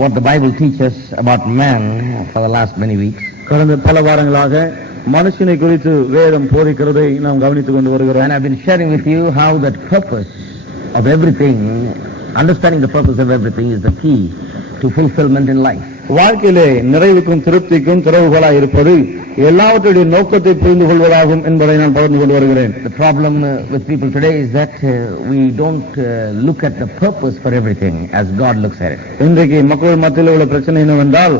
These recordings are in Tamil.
what the Bible teaches about man for the last many weeks. கடந்த பல வாரங்களாக மனுஷனை குறித்து வேதம் போதிக்கிறதை நாம் கவனித்துக் கொண்டு வருகிறோம். And I've been sharing with you how that purpose of everything, understanding the purpose of everything is the key to fulfillment in life. வாழ்க்கையிலே நிறைவுக்கும் திருப்திக்கும் திறவுகளாய் இருப்பது எல்லாவற்றுடைய நோக்கத்தை புரிந்து கொள்வதாகும் என்பதை நான் பகிர்ந்து கொண்டு வருகிறேன். The problem with people today is that we don't look at the purpose for everything as God looks at it. இன்றைக்கு மக்கள் மத்தியில் உள்ள பிரச்சனை என்னவென்றால்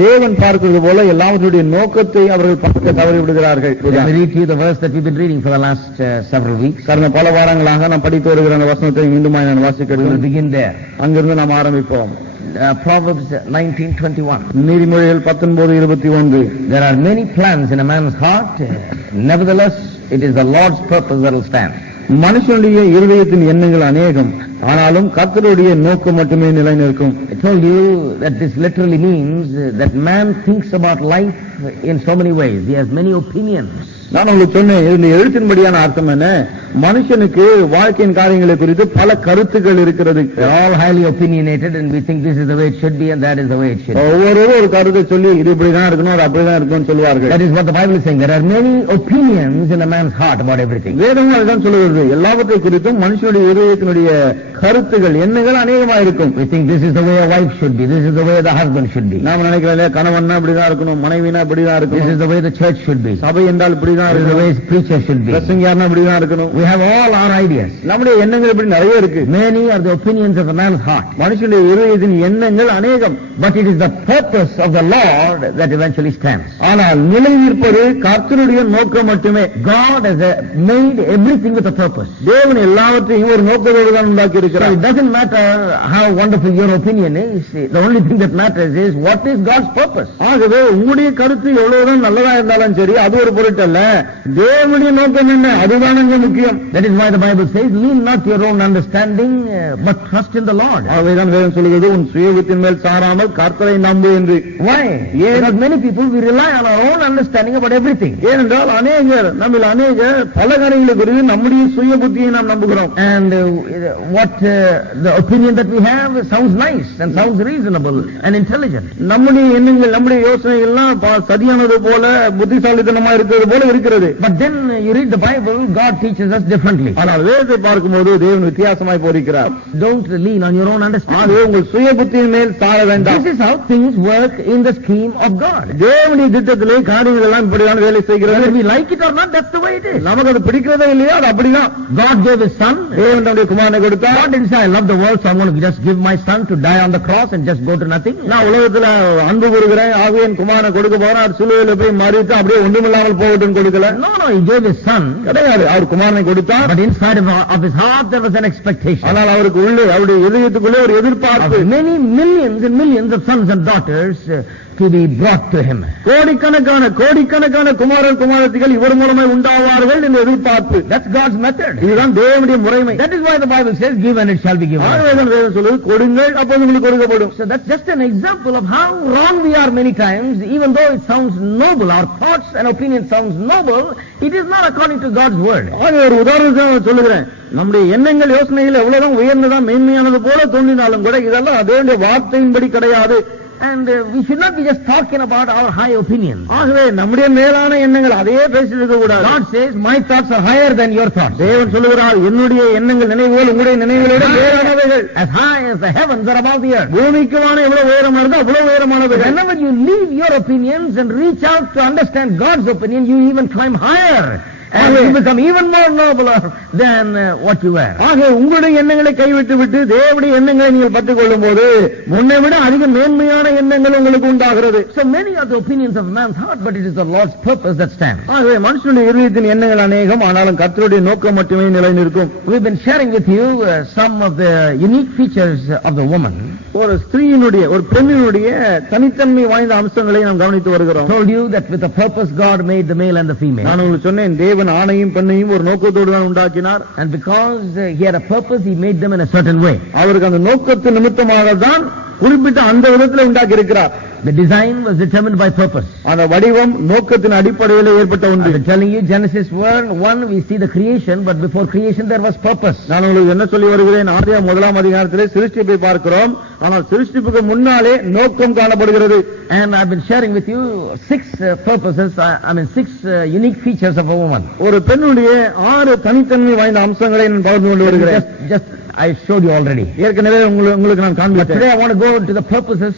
தேவன் பார்க்கிறது போல எல்லாவற்றுடைய நோக்கத்தை அவர்கள் பார்க்க தவறிவிடுகிறார்கள். Let me read to you the verse that we've been reading for the last several weeks. கடந்த பல வாரங்களாக நாம் படித்து வருகிற அந்த வசனத்தை மீண்டும் நான் வாசிக்கிறேன். We will begin there. அங்கிருந்து நாம் ஆரம்பிப்போம். Proverbs 19:21. நீதிமொழிகள் 19:21. There are many plans in a man's heart, nevertheless it is the Lord's purpose that will stand. மனுஷனுடைய இருதயத்தின் எண்ணங்கள் அநேகம், ஆனாலும் கர்த்தருடைய நோக்கம் மட்டுமே நிலை நிற்கும். I told you that this literally means that man thinks about life in so many ways. He has many opinions. நான் உங்களுக்கு சொன்னேன், இந்த எழுத்தின்படியான அர்த்தம் என்ன, மனுஷனுக்கு வாழ்க்கையின் காரியங்களை குறித்து பல கருத்துக்கள் இருக்கிறது. They're all highly opinionated and we think this is the way it should be and that is the way it should be. ஒவ்வொருவரும் ஒரு கருத்தை சொல்லி இது இப்படிதான் இருக்கணும், அது அப்படிதான் இருக்கணும்னு சொல்லுவார்கள். That is what the Bible is saying. There are many opinions in a man's heart about everything. வேதமும் அதுதான் சொல்லுகிறது. எல்லாவற்றை குறித்தும் மனுஷனுடைய இருதயத்தினுடைய கருத்துகள் எண்ணங்கள் அநேகமா இருக்கும். We think this is the way a wife should be, this is the way the husband should be. நாம நினைக்கிறோம் கணவன்னா இப்படிதான் இருக்கணும், மனைவினா இப்படிதான் இருக்கணும். This is the way the church should be. சபை என்றால் இப்படிதான் This is the இருக்கணும், way preacher should be. பிரசங்கியார்னா இப்படிதான் இருக்கணும். We have all our ideas. நம்முடைய எண்ணங்கள் இப்படி நிறைய இருக்கு. Many are the opinions of a man's heart. மனுஷனுடைய இருதயத்தின் எண்ணங்கள் அநேகம். But it is the purpose of the Lord that eventually stands. ஆனால் நிலை நிற்பது கர்த்தருடைய நோக்கம் மட்டுமே. God has made everything with a purpose. தேவன் எல்லாவற்றையும் ஒரு நோக்கத்தோடு தான் உண்டாக்கி So இருக்கிறார். it doesn't matter how wonderful your opinion is. The only thing that matters is what is God's purpose. ஆகவே உங்களுடைய கருத்து எவ்வளவுதான் நல்லதா இருந்தாலும் சரி, அது ஒரு பொருட்டல்ல. தேவனுடைய நோக்கம் என்ன, அதுதான் அங்க முக்கியம். That is why the Bible says, lean not your own understanding, but trust in the Lord. ஆகவேதான் வேதம் சொல்கிறது, உன் சுயபுத்தின் மேல் சாராமல் கர்த்தரை நம்பு என்று. Why? Because many people, we rely on our own understanding about everything. ஏனென்றால் நம்மில் அநேகர் பல காரியங்களை குறித்து நம்முடைய சுய புத்தியை நாம் நம்புகிறோம். And what the opinion that we have sounds nice and sounds reasonable and intelligent. நம்முடைய எண்ணங்கள், நம்முடைய யோசனைகள் எல்லாம் சரியானது போல, புத்திசாலித்தனமா இருக்கிறது போல இருக்கிறது. But then you read the Bible, God teaches us differently. ஆனால் வேதத்தை பார்க்கும்போது தேவன் வித்தியாசமாய் போதிக்கிறார். Don't lean on your own understanding. ஆகவே உங்கள் சுய புத்தியின் மேல் சார வேண்டாம். This is how things work in the scheme of God. தேவனுடைய திட்டத்திலே காரியங்கள் எல்லாம் இப்படிதான் வேலை செய்கிறது. Whether we like it or not, that's the way it is. நமக்கு அது பிடிக்கிறதோ இல்லையோ அது அப்படிதான். God gave His Son. தேவன் தன்னுடைய குமாரனை கொடுத்தார். God didn't say, I love the world, so I'm going to just give my son to die on the cross and just go to nothing. நான் உலகத்துல அன்பு கூறுகிறேன், ஆகவே என் குமாரனை கொடுக்க போறார், சிலுவையில போய் மரித்து அப்படியே ஒன்றுமில்லாமல் போகட்டும் கொடுக்கல. No, He gave His Son. கிடையாது, அவர் குமாரனை கொடுத்தார். But inside of His heart there was an expectation. ஆனால் அவருக்கு உள்ளே, அவருடைய இதயத்துக்குள்ளே ஒரு எதிர்பார்ப்பு. Many millions and millions of sons and daughters to be brought to Him. கோடிக்கணக்கான குமாரர் குமாரத்திகள் இவர் மூலமாய் உண்டாவார்கள் என்ற எதிர்பார்ப்பு. That's God's method. இதுதான் தேவனுடைய முறைமை. That is why the Bible says, give and it shall be given. வேதம் சொல்லுது, கொடுங்கள் அப்போது உங்களுக்கு கொடுக்கப்படும். So that's just an example of how wrong we are many times. Even though it sounds noble, our thoughts and opinion sounds noble, it is not according to God's word. ஒரு உதாரணத்தை சொல்லுகிறேன். நம்முடைய எண்ணங்கள், யோசனைகள் எவ்வளவுதான் உயர்ந்ததா மேன்மையானது போல தோன்றினாலும் கூட இதெல்லாம் அதே வார்த்தையின்படி கிடையாது. And we should not be just talking about our high opinions. ஆகவே நம்முடைய மேலான எண்ணங்கள் அதையே பேசிட்டு கூடாது. God says, my thoughts are higher than your thoughts. தேவன் சொல்லுகிறார், என்னுடைய எண்ணங்கள் நினைவுகள் உங்களுடைய நினைவுகளோட உயரமானவைகள். As high as the heavens are above the earth. பூமிக்கு வான எவ்வளவு உயரமா இருக்கோ அவ்வளவு உயரமானவைகள். Whenever you leave your opinions and reach out to understand God's opinion, you even climb higher. And you become even more nobler than what you were. ஆக உங்களுடைய எண்ணங்களை கைவிட்டு விட்டு தேவனுடைய எண்ணங்களை நீங்கள் பற்றிக் கொள்ளும் போது முன்னை விட அதிக மேன்மையான எண்ணங்கள் உங்களுக்கு உண்டாகிறது. So many are the opinions of man's heart, but it is the Lord's purpose that stands. ஆகவே மனுஷனுடைய இருதயத்தின் எண்ணங்கள் அநேகம், ஆனாலும் கர்த்தருடைய நோக்கம் மட்டுமே நிலை நிற்கும். We've been sharing with you some of the unique features of the woman. ஒரு ஸ்திரீயினுடைய, ஒரு பெண்ணினுடைய தனித்தன்மை வாய்ந்த அம்சங்களை நாம் கவனித்து வருகிறோம். Told you that with a purpose God made the male and the female. நான் உங்களுக்கு சொன்னேன், தேவன் ஆணையும் பெண்ணையும் ஒரு நோக்கத்தோடு தான் உண்டாக்கினார். And because He had a purpose, He made them in a certain way. அவருக்கு அந்த நோக்கத்தின் நிமித்தமாக தான் குறிப்பிட்ட அந்த விதத்தில் உண்டாக்கி இருக்கிறார். The design was determined by purpose. அந்த வடிவம் நோக்கத்தின் அடிப்படையில் ஏற்பட்ட ஒன்று. I'm telling you, Genesis 1 we see the creation, but before creation there was purpose. நான் உங்களுக்கு என்ன சொல்லி வருகிறேன்? ஆதியாகமம் 1ஆம் அதிகாரத்திலே சிருஷ்டிப்பை பார்க்கிறோம். ஆனால் சிருஷ்டிப்புக்கு முன்னாலே நோக்கம் காணப்படுகிறது. And I've been sharing with you 6 purposes, six unique features of a woman. ஒரு பெண்ணுடைய 6 தனித்தன்மை வாய்ந்த அம்சங்களை நான் பகிர்ந்து கொண்டு வருகிறேன். Just I showed you already. ஏற்கனவே உங்களுக்கு நான் காண்பித்தேன். Today I want to go to the purposes,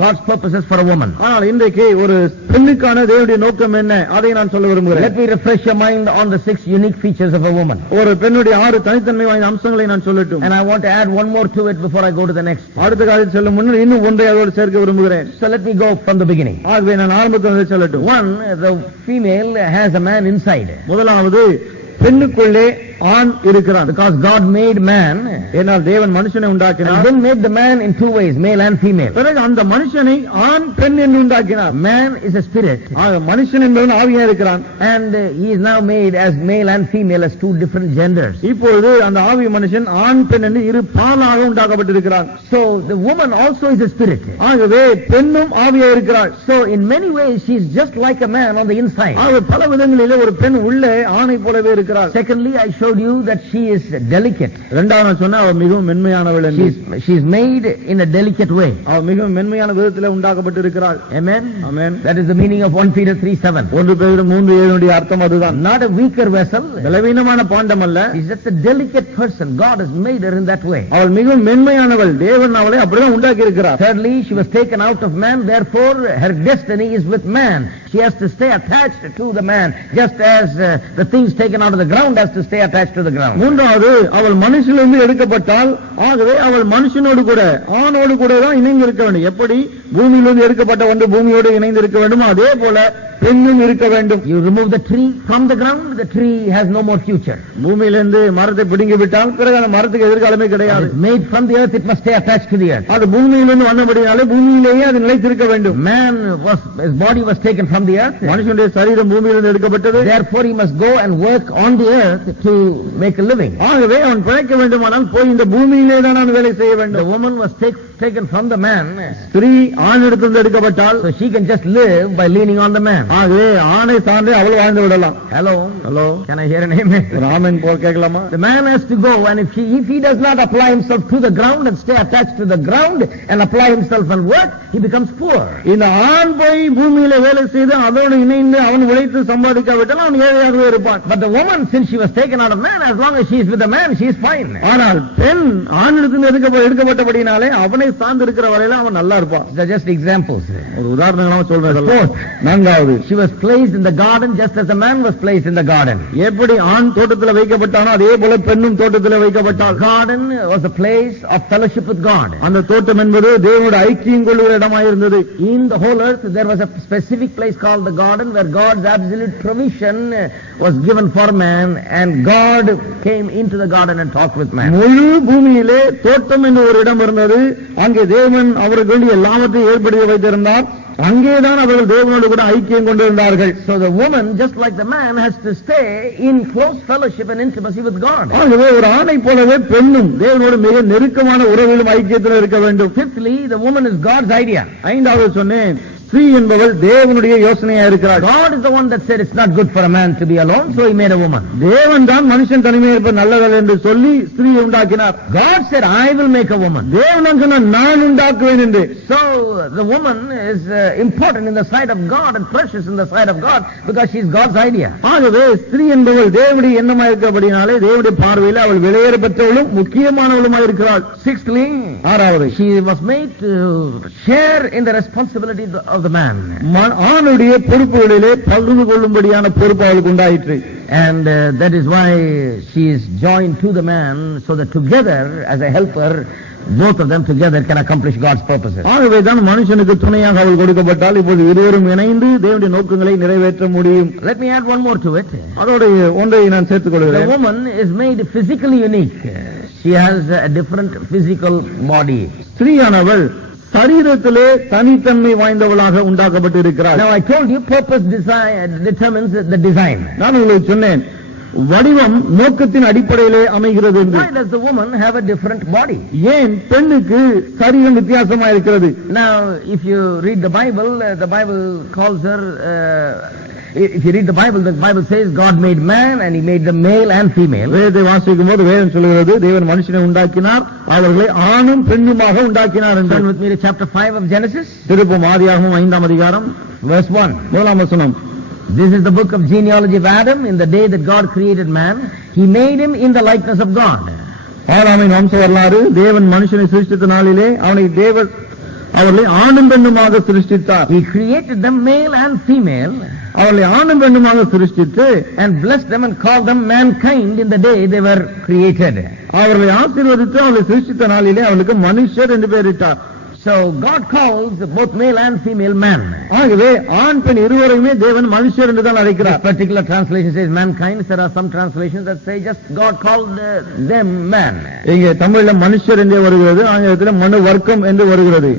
God's purposes for a woman. ஆனால் இன்றைக்கு ஒரு பெண்ணுக்கான தேவனுடைய நோக்கம் என்ன அதை நான் சொல்ல விரும்புகிறேன். Let me refresh your mind on the 6 unique features of a woman. ஒரு பெண்ணுடைய 6 தனித்தன்மை வாய்ந்த அம்சங்களை நான் சொல்லட்டும். And I want to add one more to it before I go to the next. அடுத்த காரியத்தை சொல்லும் முன்னர் இன்னும் ஒன்றை அதோடு சேர்க்க விரும்புகிறேன். So let me go from the beginning. ஆகவே நான் ஆரம்பத்திலிருந்து சொல்லட்டும். One, the female has a man inside. முதலாவது பெண்ணுக்குள்ளே ஆண் இருக்கிறான். Because God made man, ஏனால் தேவன் மனுஷனை உண்டாக்கினார். and then made the man in 2 ways, male and female. பிறகு அந்த மனுஷனை ஆண் பெண் என்று உண்டாக்கினார். Man is a spirit. மனுஷன் என்பவன் ஆவியா இருக்கிறான். And he is now made as male and female as 2 different genders. இப்பொழுது அந்த ஆவி மனுஷன் ஆண் பெண் என்று 2 பாலாக உண்டாக்கப்பட்டிருக்கிறான். So the woman also is a spirit. ஆகவே பெண்ணும் ஆவியா இருக்கிறாள். So in many ways she is just like a man on the inside. ஆகவே பல விதங்களிலே ஒரு பெண் உள்ளே ஆணை போலவே இருக்கிறாள். Secondly, I showed you that she is delicate. இரண்டாவது சொன்னா அவ மிகவும் மென்மையானவள் என்று. She is made in a delicate way. அவ மிகவும் மென்மையான விதத்திலே உண்டாக்கப்பட்டிருக்கிறாள். Amen. Amen. That is the meaning of 1 Peter 3:7. 1 பேதுரு 3:7 உடைய அர்த்தம் அதுதான். Not a weaker vessel. பலவீனமான பாண்டம் அல்ல. She is just a delicate person. God has made her in that way. அவள் மிகவும் மென்மையானவள். தேவன் அவளை அப்படிதான் உண்டாக்கி இருக்கிறார். Thirdly, she was taken out of man, therefore her destiny is with man. She has to stay attached to the man, just as the things taken out of the ground has to stay attached to the ground. மூன்றாவது, அவள் மனுஷனிலிருந்து எடுக்கப்பட்டால் ஆகவே அவள் மனுஷனோடு கூட ஆணோடு கூட தான் இணைந்து இருக்க வேண்டும். எப்படி பூமியிலிருந்து எடுக்கப்பட்ட ஒன்று பூமியோடு இணைந்து இருக்க வேண்டும், அதே போல பெண்ணும் இருக்க வேண்டும். You remove the tree from the ground, the tree has no more future. பூமியிலிருந்து மரத்தை பிடுங்கி விட்டால் பிறகு அந்த மரத்துக்கு எதிர்காலமே கிடையாது. Made from the earth, it must stay attached to the earth. அது பூமியிலிருந்து வந்தபடியாலே பூமியிலேயே அது நிலைத்திருக்க வேண்டும். His body was taken from the earth. மனுஷனுடைய சரீரம் பூமியிலிருந்து எடுக்கப்பட்டது. Therefore he must go and work on the earth to make a living. ஆகவே அவன் பிழைக்க வேண்டுமானால் போய் இந்த பூமியிலே தான் அவன் வேலை செய்ய வேண்டும். The woman was taken from the man. ஸ்திரீ ஆணிடத்திலிருந்து எடுக்கப்பட்டால் so she can just live by leaning on the man. ஆகவே ஆணை சார்ந்து அவள் வாழ்ந்து விடலாம். Hello, can I hear an amen? Raman போல் கேட்கலாமா? The man has to go, and if he does not apply himself to the ground and stay attached to the ground and apply himself and work, he becomes poor. இந்த ஆண் போய் பூமியில வேலை செய்து அதோடு இணைந்து அவன் உழைத்து சம்பாதிக்காவிட்டால் அவன் ஏழையாகவே இருப்பான். But the woman, since she was taken out of man, as long as she is with the man, she is fine. ஆனால் பெண் ஆணிடத்திலிருந்து எடுக்கப்பட்டபடினாலே அவனை சார்ந்து இருக்கிற வரையில அவன் நல்லா இருப்பான். These are just examples. ஒரு உதாரணமா சொல்றேன். நான்காவது, she was placed in the garden just as the man was placed in the garden. எப்படி ஆண் தோட்டத்தில் வைக்கப்பட்டானோ அதே போல பெண்ணும் தோட்டத்தில் வைக்கப்பட்டாள். Garden was a place of fellowship with God. அந்த தோட்டம் என்பது தேவனுடைய ஐக்கியம் கொள்ளுகிற இடமாக இருந்தது. In the whole earth there was a specific place called the garden where God's absolute provision was given for man, and God came into the garden and talked with man. முழு பூமியிலே தோட்டம் என்ற ஒரு இடம் இருந்தது. அங்கே தேவன் அவர்களுக்கு எல்லாவற்றையும் ஏற்படுத்தி வைத்திருந்தார். அங்கேதான் அவர்கள் தேவனோடு கூட ஐக்கியம் கொண்டிருந்தார்கள். So the woman, just like the man, has to stay in close fellowship and intimacy with God. ஆகவே ஒரு ஆணை போலவே பெண்ணும் தேவனோடு மிக நெருக்கமான உறவிலும் ஐக்கியத்தில் இருக்க வேண்டும். Fifthly, the woman is God's idea. ஐந்தாவது சொன்னேன், ஸ்திரீ என்பவள் தேவனுடைய யோசனையா இருக்கிறார். God is the one that said it's not good for a man to be alone, so he made a woman. தேவன் தான் மனுஷன் தனிமையாக இருப்பது நல்லதல்ல என்று சொல்லி ஸ்திரீயை உண்டாக்கினார். God said, I will make a woman. தேவன் சொன்னார், நான் உண்டாக்குவேன் என்று. So the woman is important in the sight of God and precious in the sight of God because she is God's idea. ஆகவே ஸ்திரீ என்பவள் தேவனுடைய எண்ணமாக இருக்கிறபடினாலே தேவனுடைய பார்வையில் அவள் விலையேற பெற்றவளும் முக்கியமானவளுமாக இருக்கிறாள். Sixthly, ஆறாவது, she was made to share in the responsibility of the man. ஆணுடைய பொறுப்புகளிலே பகிர்ந்து கொள்ளும்படியான பொறுப்பு அவளுக்கு உண்டாயிற்று. And that is why she is joined to the man, so that together as a helper both of them together can accomplish God's purposes. ஆகவேதான் மனுஷனுக்கு துணையாக அவள் கொடுக்கப்பட்டால் இப்போது இருவரும் இணைந்து தேவனுடைய நோக்கங்களை நிறைவேற்ற முடியும். Let me add one more to it. அதோட ஒன்றை நான் சேர்த்துக் கொள்கிறேன். The woman is made physically unique. She has a different physical body. ஸ்திரீயானவள் சரீரத்திலே தனித்தன்மை வாய்ந்தவளாக உண்டாக்கப்பட்டு இருக்கிறார். Now I told you purpose determines the design. நான் உங்களுக்கு சொன்னேன், வடிவம் நோக்கத்தின் அடிப்படையிலே அமைகிறது என்று. Why does the woman have a different body? ஏன் பெண்ணுக்கு சரீரம் வித்தியாசமா இருக்கிறது? Now, if you read the Bible calls her, if you read the Bible says God made man and he made them male and female. வேதத்தை வாசிக்கும் போது வேதம் சொல்கிறது தேவன் மனுஷனை உண்டாக்கினார், அவர்களை ஆணும் பெண்ணுமாக உண்டாக்கினார் என்று. Turn with me to chapter 5 of Genesis. திருப்பும் ஆதியாகமம் 5ஆம் அதிகாரம் Verse 1. முதலாம் வசனம். This is the book of genealogy of Adam. In the day that God created man, he made him in the likeness of God. ஆதாமின் வம்ச வரலாறு. தேவன் மனுஷனை சிருஷ்டித்த நாளிலே அவர்களை ஆணும் பெண்ணுமாக சிருஷ்டித்தார். He created them male and female. அவர்களை ஆணும் பெண்ணுமாக சிருஷ்டித்து and blessed them and called them mankind in the day they were created. அவர்களை ஆசீர்வதித்து அவர்களை சிருஷ்டித்த நாளிலே அவர்களுக்கு மனுஷர் என்று பெயரிட்டார். So God calls both male and female man. ஆகவே ஆண் பெண் இருவரையுமே தேவன் மனுஷர் என்று தான் அழைக்கிறார். This particular translation says mankind. There are some translations that say just God called them man. இங்கே தமிழ்ல மனுஷர் என்றே வருகிறது, ஆங்கிலத்தில் மனு வர்க்கம் என்று வருகிறது.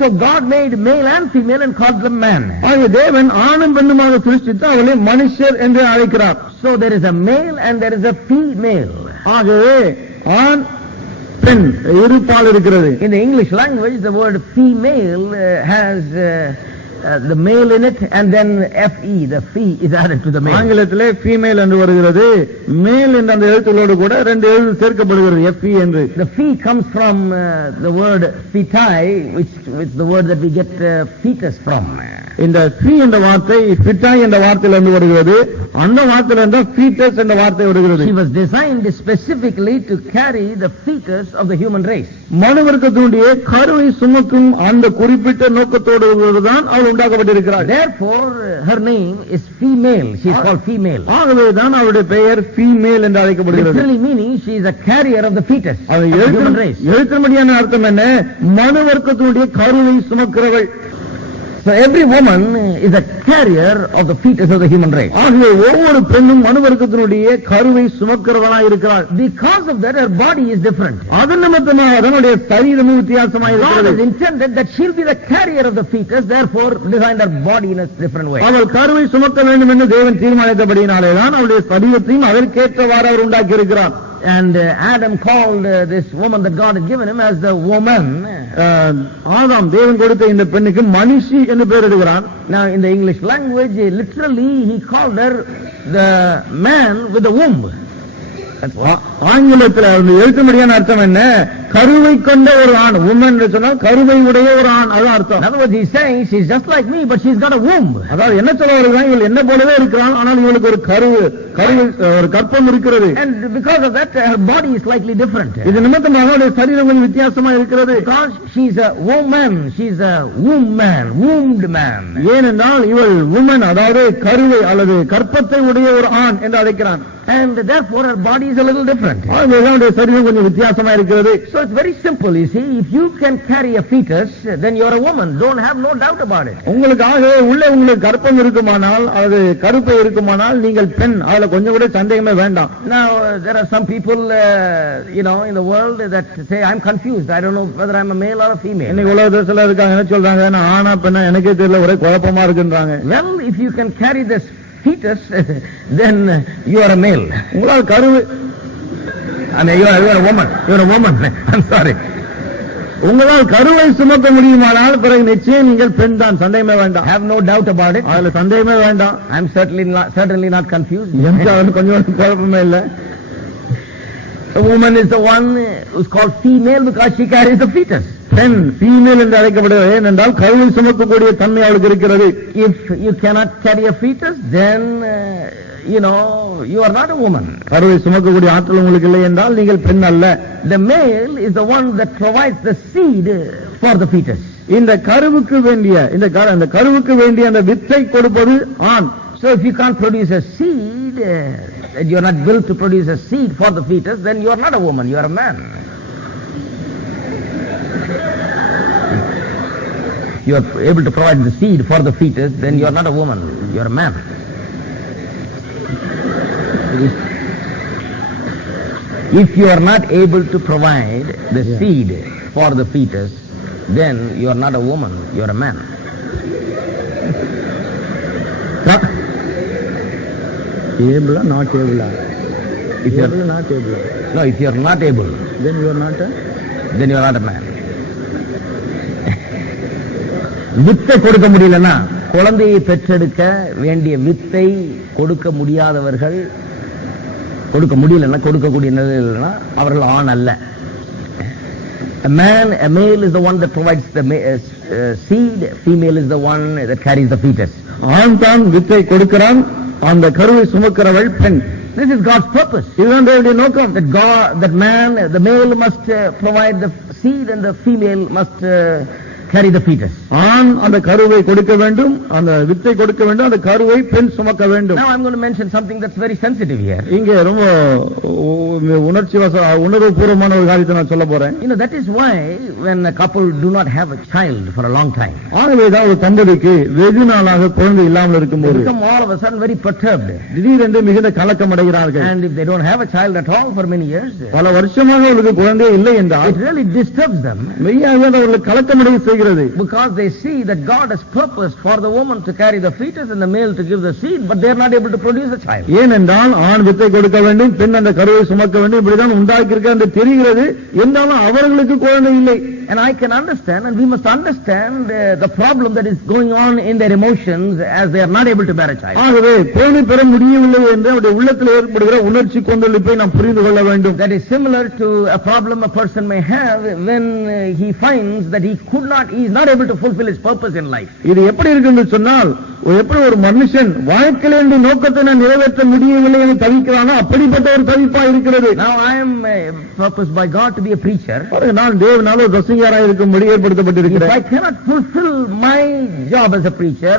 So God made male and female and called them man. ஆகவே தேவன் ஆணும் பெண்ணுமாக சிருஷ்டித்து அவர்களை மனுஷர் என்று அழைக்கிறார். So there is a male and there is a female. ஆகவே ஆண் பெண் இருபால் இருக்கிறது. In the English language the word female has the male in it and then fe, the fee is added to the male. ஆங்கிலத்திலே female என்று வருகிறது, மேல் என்ற அந்த எழுத்துக்களோடு கூட ரெண்டு எழுத்து சேர்க்கப்படுகிறது fe என்று. The fee comes from the word fetae, which the word that we get fetus from. இந்த ஃபீ என்ற வார்த்தை ஃபிட்டாய் என்ற வார்த்தையிலிருந்து வருகிறது, அந்த வார்த்தையிலிருந்து ஃபீட்டஸ் என்ற வார்த்தை வருகிறது. She was designed specifically to carry the fetus of the human race. மனுவர்க்கத்தினுடைய கருவை சுமக்கும் அந்த குறிப்பிட்ட நோக்கத்தோடு தான் அவள் உண்டாக்கப்பட்டிருக்கிறாள். Therefore her name is female. She is called female. ஆகவே தான் அவளுடைய பெயர் ஃபீமேல் என்று அழைக்கப்படுகிறது. Literally meaning she is a carrier of the fetus of the human race. எழுத்தும்படியான அர்த்தம் என்ன? மனுவர்க்கத்தினுடைய கருவை சுமக்கிறவள். So every woman is a carrier of the fetus of the human race. ஆகவே ஒவ்வொரு பெண்ணும் மனுவர்க்கத்தினுடைய கருவை சுமக்கிறவளாய் இருக்கிறாள். Because of that her body is different. அதன் நிமித்தமாக அதனுடைய சரீரமும் வித்தியாசமாய் இருக்கிறது. God has intended that she'll be the carrier of the fetus, therefore designed her body in a different way. அவள் கருவை சுமக்க வேண்டும் என்று தேவன் தீர்மானித்தபடியினாலே தான் அவளுடைய சரீரத்தையும் அதற்கேற்றவாறு அவர் உண்டாக்கி இருக்கிறார். And Adam called this woman that God had given him as the woman. ஆதாம் தேவன் கொடுத்த இந்த பெண்ணுக்கு மனுஷி என்று பெயரிடுகிறான். Now in the English language literally he called her the man with the womb. ஆங்கிலத்தில் எழுத்தும்படியான அர்த்தம் என்ன? கருவை கொண்ட ஒரு ஆண். உமன் என்று சொன்னால் கருவை உடைய ஒரு ஆண், அதான் அர்த்தம். In other words, he's saying she's just like me, but she's got a womb. அதாவது என்ன சொல்ல வருகிறான், இவள் என்ன போலவே இருக்கிறாள், ஆனால் இவளுக்கு ஒரு ஒரு கற்பம் இருக்கிறது. And because of that her body is slightly different. இது நிமித்தமாக அவளுடைய சரீரம் கொஞ்சம் வித்தியாசமா இருக்கிறது. Because she's a woman, she's a womb man, wombed man. ஏனென்றால் இவள் woman, அதாவது கருவை அல்லது கற்பத்தை உடைய ஒரு ஆண் என்று அழைக்கிறான். And therefore her body is a little different. அவளுடைய சரீரம் கொஞ்சம் வித்தியாசமா இருக்கிறது. So it's very simple, you see. If you can carry a fetus, then you're a woman. Don't have no doubt about it. உங்களுக்காக உள்ளே உங்களுக்கு கற்பம் இருக்குமானால், அது கருப்பை இருக்குமானால் நீங்கள் பெண், அதுல கொஞ்சம் கூட சந்தேகமே வேண்டாம். Now there are some people in the world that say I'm confused. I don't know whether I'm a male or a female. இன்னைக்கு உலகத்துல இருக்காங்க, என்ன சொல்றாங்க, நான் ஆனா பெண்ணா எனக்கே தெரியல, ஒரே குழப்பமா இருக்குன்றாங்க. Well, if you can carry this fetus, then you are a male. உங்களால் கருவை, I mean, you are a woman. You are a woman. I'm sorry. உங்களால் கருவை சுமக்க முடியுமானால் பிறகு நிச்சயம் நீங்கள் பெண் தான், சந்தேகமே வேண்டாம். Have no doubt about it. அதுல சந்தேகமே வேண்டாம். I'm certainly not confused. கொஞ்சம் குழப்பமே இல்லை. The woman is the one who's called female because she carries the fetus. பெண் ஃபீமேல் என்று அழைக்கப்படுகிறது, ஏனென்றால் கருவை சுமக்கக்கூடிய தன்மை அவளுக்கு இருக்கிறது. If you cannot carry a fetus, then you are not a woman. கருவை சுமக்கக்கூடிய ஆற்றல் உங்களுக்கு இல்லை என்றால் நீங்கள் பெண் அல்ல. The male is the one that provides the seed for the fetus. இந்த கருவுக்கு வேண்டிய அந்த வித்தை கொடுப்பது ஆண். So if you can't produce a seed, you are not built to produce a seed for the fetus, then you are not a woman, you are a man. You are able to provide the seed for the fetus, then you are not a woman, you are a man. If you are not able to provide the seed for the fetus, then you are not a woman, you are a man. Able, not able. If you are Able, not able. no, if you are not able, Then you are not a... then you are not a man. வித்தை கொடுக்க முடியலன்னா, குழந்தையை பெற்றெடுக்க வேண்டிய வித்தை கொடுக்க முடியாதவர்கள், கொடுக்க முடியலன்னா, கொடுக்கக்கூடிய நிலையில்னா அவர்கள் ஆண் அல்ல. A male is the one that provides the seed, female is the one that carries the fetus. ஆண் தான் வித்தை கொடுக்கிறான், அந்த கருவை சுமக்கிறவள் பெண். This is God's purpose. இதுதான் தேவனுடைய நோக்கம். That man, the male must provide the seed and the female must carry the fetus. ஆண் அந்த கருவை கொடுக்க வேண்டும், அந்த வித்தை கொடுக்க வேண்டும், அந்த கருவை பெண் சுமக்க வேண்டும். Now I'm going to mention something that's very sensitive here. இங்கே ரொம்ப உணர்வுபூர்வமான ஒரு காரியத்தை நான் சொல்ல போறேன். You know, that is why when a couple do not have a child for a long time, ஆகவேதான் ஒரு தம்பதிக்கு வெகு நாளாக குழந்தை இல்லாமல் they இருக்கும்போது become all of a sudden very perturbed. திடீரென்று மிகுந்த கலக்கம் அடைகிறார்கள். And if they don't have a child at all for many years, பல வருஷமாக அவர்களுக்கு குழந்தை இல்லை என்றால் it really disturbs them, மெய்யாகவே அவர்களுக்கு கலக்கமடைய செய்கிறது. because they see that God has purposed for the woman to carry the fetus and the male to give the seed, but they are not able to produce a child. ஏனென்றால் ஆண் வித்தை கொடுக்க வேண்டும், பெண் அந்த கருவை சுமக்க வேண்டும், இப்படிதான் உண்டாக்கியிருக்க என்று தெரிகிறது. என்றாலும் அவர்களுக்கு குழந்தை இல்லை. And I can understand, and we must understand the problem that is going on in their emotions as they are not able to bear a child. ஆகவே குழந்தை பெற முடியவில்லை என்று அவருடைய உள்ளத்தில் ஏற்படுகிற உணர்ச்சி கொந்தளிப்பை நாம் புரிந்து கொள்ள வேண்டும். That is similar to a problem a person may have when he finds that he is not able to fulfill his purpose in life. இது எப்படி இருக்கு என்று சொன்னால், எப்படி ஒரு மனுஷன் வாழ்க்கையில இந்த நோக்கத்தை நான் நிறைவேற்ற முடியவில்லை என்று தவிக்கிறானோ அப்படிப்பட்ட ஒரு தவிப்பா இருக்கிறது. Now I am purposed by God to be a preacher. நான் தேவனால ஒரு பிரசங்கியாராக இருக்கும்படி If ஏற்படுத்தப்பட்டிருக்கிறேன். I cannot fulfill my job as a preacher,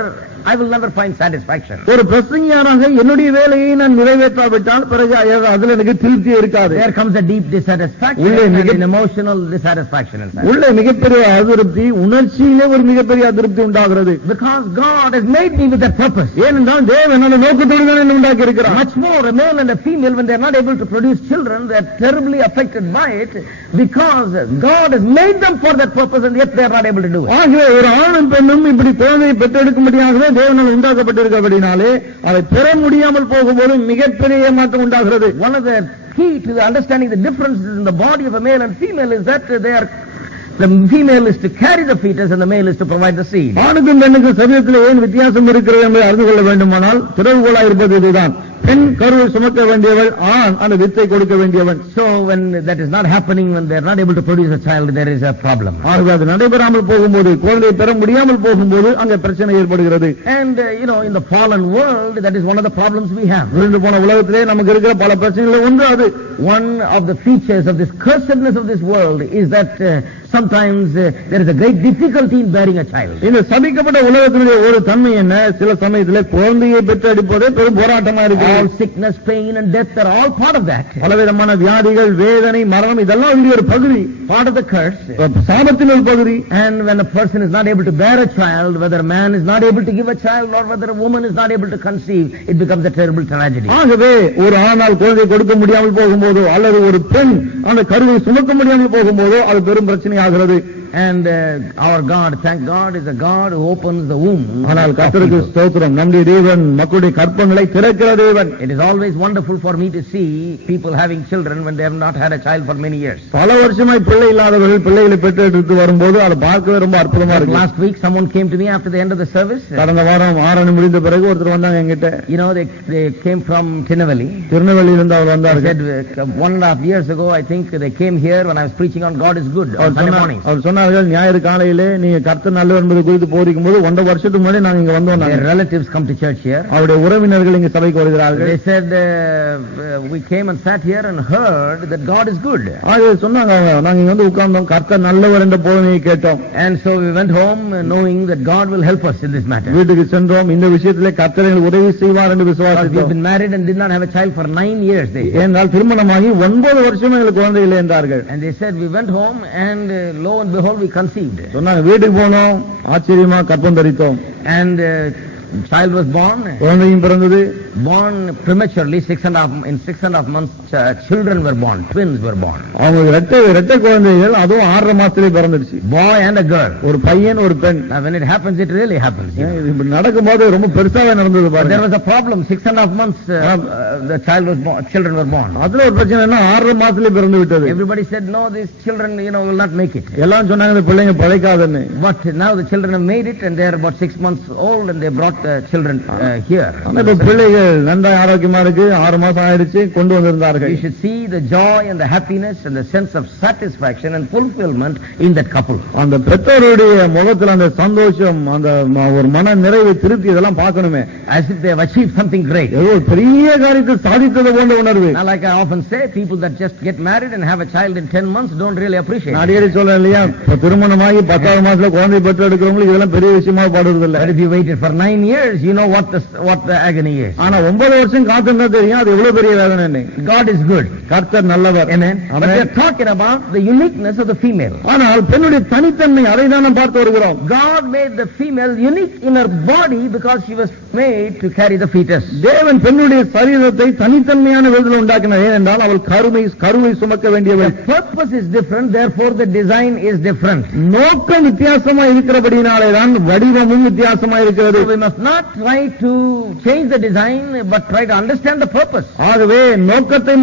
I will never find satisfaction. ஒரு பிரசங்கியாராக என்னுடைய வேலையை நான் நிறைவேற்றாவிட்டால் பிறகு அதுல எனக்கு திருப்தி இருக்காது. There comes a deep dissatisfaction and an emotional dissatisfaction inside. உள்ள மிகப்பெரிய அதிருப்தி, உணர்ச்சியிலே ஒரு மிகப்பெரிய அதிருப்தி உண்டாகிறது. Because God has made me with that purpose. ஏனென்றால் தேவன் அந்த நோக்கத்தோடு தான் என்னை உண்டாக்கி இருக்கிறார். Much more, a male and a female, when they are not able to produce children, they are terribly affected by it, because God has made them for that purpose and yet they are not able to do it. ஆகவே ஒரு ஆணும் பெண்ணும் இப்படி குழந்தையை பெற்றெடுக்கும்படியாகவே தேவனால் உண்டாக்கப்பட்டிருக்கிறபடினாலே அதை பெற முடியாமல் போகும்போது மிகப்பெரிய ஏமாற்றம் உண்டாகிறது. One of the key to the understanding the differences in the body of a male and female is that the female is to carry the fetus and the male is to provide the seed. ஆணுக்கும் பெண்ணுக்கும் சரீரத்தில் ஏன் வித்தியாசம் இருக்கிறது என்பதை அறிந்து கொள்ள வேண்டுமானால் திறவுகோலாக இருப்பது இதுதான். பெண் கருவை சுமக்க வேண்டியவள், ஆண் அந்த வித்தை கொடுக்க வேண்டியவன். So when that is not happening, when they are not able to produce a child, there is a problem. ஆகவே அது நடைபெறாமல் போகும்போது, குழந்தையை பெற முடியாமல் போகும்போது அங்கே பிரச்சனை ஏற்படுகிறது. And in the fallen world, that is one of the problems we have. விழுந்து போன உலகத்திலே நமக்கு இருக்கிற பல பிரச்சனைகள் ஒன்று அது. One of the features of this cursedness of this world is that sometimes there is a great difficulty in bearing a child. இந்த சபிக்கப்பட்ட உலகத்தினுடைய ஒரு தன்மை என்ன? சில சமயத்திலே குழந்தையை பெற்றெடுப்பதே பெரும் போராட்டமா இருக்கு. All sickness, pain and death are all part of that. பலவிதமான வியாதிகள், வேதனை, மரணம் இதெல்லாம் இதுல ஒரு பகுதி. Part of the curse. சாபத்தின் ஒரு பகுதி. And when a person is not able to bear a child, whether a man is not able to give a child or whether a woman is not able to conceive, it becomes a terrible tragedy. ஆகவே ஒரு ஆணால் குழந்தை கொடுக்க முடியாமல் போகும்போதோ அல்லது ஒரு பெண் அந்த கருவை சுமக்க முடியாமல் போகும்போதோ அது பெரும் பிரச்சனை ஆகிறது. And our God, thank God, is a God who opens the womb. ஆனால் கர்த்தருக்கு ஸ்தோத்திரம், நம்முடைய தேவன் மக்களுடைய கற்பங்களை திறக்கிற தேவன். It is always wonderful for me to see people having children when they have not had a child for many years. பல வருஷமாய் பிள்ளை இல்லாதவர்கள் பிள்ளைகளை பெற்றெடுத்து வரும்போது அதை பார்க்கவே ரொம்ப அற்புதமா இருக்கு. Last week someone came to me after the end of the service. கடந்த வாரம் ஆராதனை முடிந்த பிறகு ஒருத்தர் வந்தாங்க என்கிட்ட. They came from Tinnavelly. திருநெல்வேலியிலிருந்து அவர் வந்தார்கள். Said 1.5 years ago I think they came here when I was preaching on God is good on Sunday morning. அவர் சொன்னார்கள், ஞாயிறு காலையிலே நீங்க கர்த்தர் நல்லவர் என்பது குறித்து போதிக்கும் போது 1.5 வருஷத்துக்கு முன்னாடி நாங்க இங்க வந்தோம். Their relatives come to church here. அவருடைய உறவினர்கள் இங்க சபைக்கு வருகிறார்கள். They said we came and sat here and heard that God is good. அது சொன்னாங்க, நாங்க இங்க வந்து உட்கார்ந்தோம், கர்த்தர் நல்லவர் என்ற போதனையை கேட்டோம். And so we went home knowing that God will help us in this matter. வீட்டுக்கு சென்றோம், இந்த விஷயத்திலே கர்த்தர் எங்களுக்கு உதவி செய்வார் என்று விசுவாசித்தோம். We have been married and did not have a child for 9 years. ஏனென்றால் திருமணமாகி 9 வருஷம் எங்களுக்கு குழந்தை இல்லை என்றார்கள். And they said we went home and lo and behold we conceived. சொன்னாங்க, வீட்டுக்கு போனோம், ஆச்சரியமா கற்பம் தரித்தோம். And child was born. குழந்தையும் பிறந்தது. born prematurely, in 6.5 months, children were born, twins were born. அவங்க ரெட்டை குழந்தைகள், அதுவும் 6.5 மாசத்திலே பிறந்துருச்சு. Boy and a girl. ஒரு பையன் ஒரு பெண். Now when it happens, it really happens. இது நடக்கும்போது ரொம்ப பெருசாவே நடந்தது பாருங்க. There was a problem. 6.5 months, the children were born. அதுல ஒரு பிரச்சனை என்ன, 6.5 மாசத்திலே பிறந்து விட்டது. Everybody said, no, these children, will not make it. எல்லாம் சொன்னாங்க இந்த பிள்ளைங்க பிழைக்காதுன்னு. But now the children have made it, and they are about 6 months old, and they brought the children here. அந்த பிள்ளைகள் நன்றாக ஆரோக்கியமா இருக்கு, 6 மாசம் ஆயிடுச்சு, கொண்டு வந்திருந்தார்கள். You should see the joy and the happiness and the sense of satisfaction and fulfillment in that couple. அந்த பெற்றோருடைய முகத்துல அந்த சந்தோஷம், அந்த ஒரு மன நிறைவு, திருப்தி, இதெல்லாம் பார்க்கணுமே. As if they have achieved something great. ஏதோ பெரிய காரியத்தை சாதித்தது போன்ற உணர்வு. Now, like I often say, people that just get married and have a child in 10 months don't really appreciate it. அடிக்கடி சொல்றேன் இல்லையா, திருமணமாகி 10வது மாசத்துல குழந்தை பெற்று எடுக்கிறவங்களுக்கு இதெல்லாம் பெரிய விஷயமா படுறது இல்ல. But if you waited for 9 years, you know what the agony is. ஆனா 9 வருஷம் காத்திருந்தா தெரியும் அது எவ்வளவு பெரிய வேதனை. God is good. கர்த்தர் நல்லவர். Amen. But we are talking about the uniqueness of the female. ஆனால் பெண்ணுடைய தனித்தன்மை, அதை தான் நாம் பார்த்து வருகிறோம். God made the female unique in her body because she was made to carry the fetus. தேவன் பெண்ணுடைய சரீரத்தை தனித்தன்மையான விதத்தில் உண்டாக்கினார். ஏனென்றால் அவள் கருவை சுமக்க வேண்டியவள். The purpose is different, therefore the design is different. நோக்கம் வித்தியாசமா இருக்கிறபடினாலே தான் வடிவமும் வித்தியாசமா இருக்கிறது. We must not try to change the design, but try to understand the purpose. ஆகவே நோக்கத்தை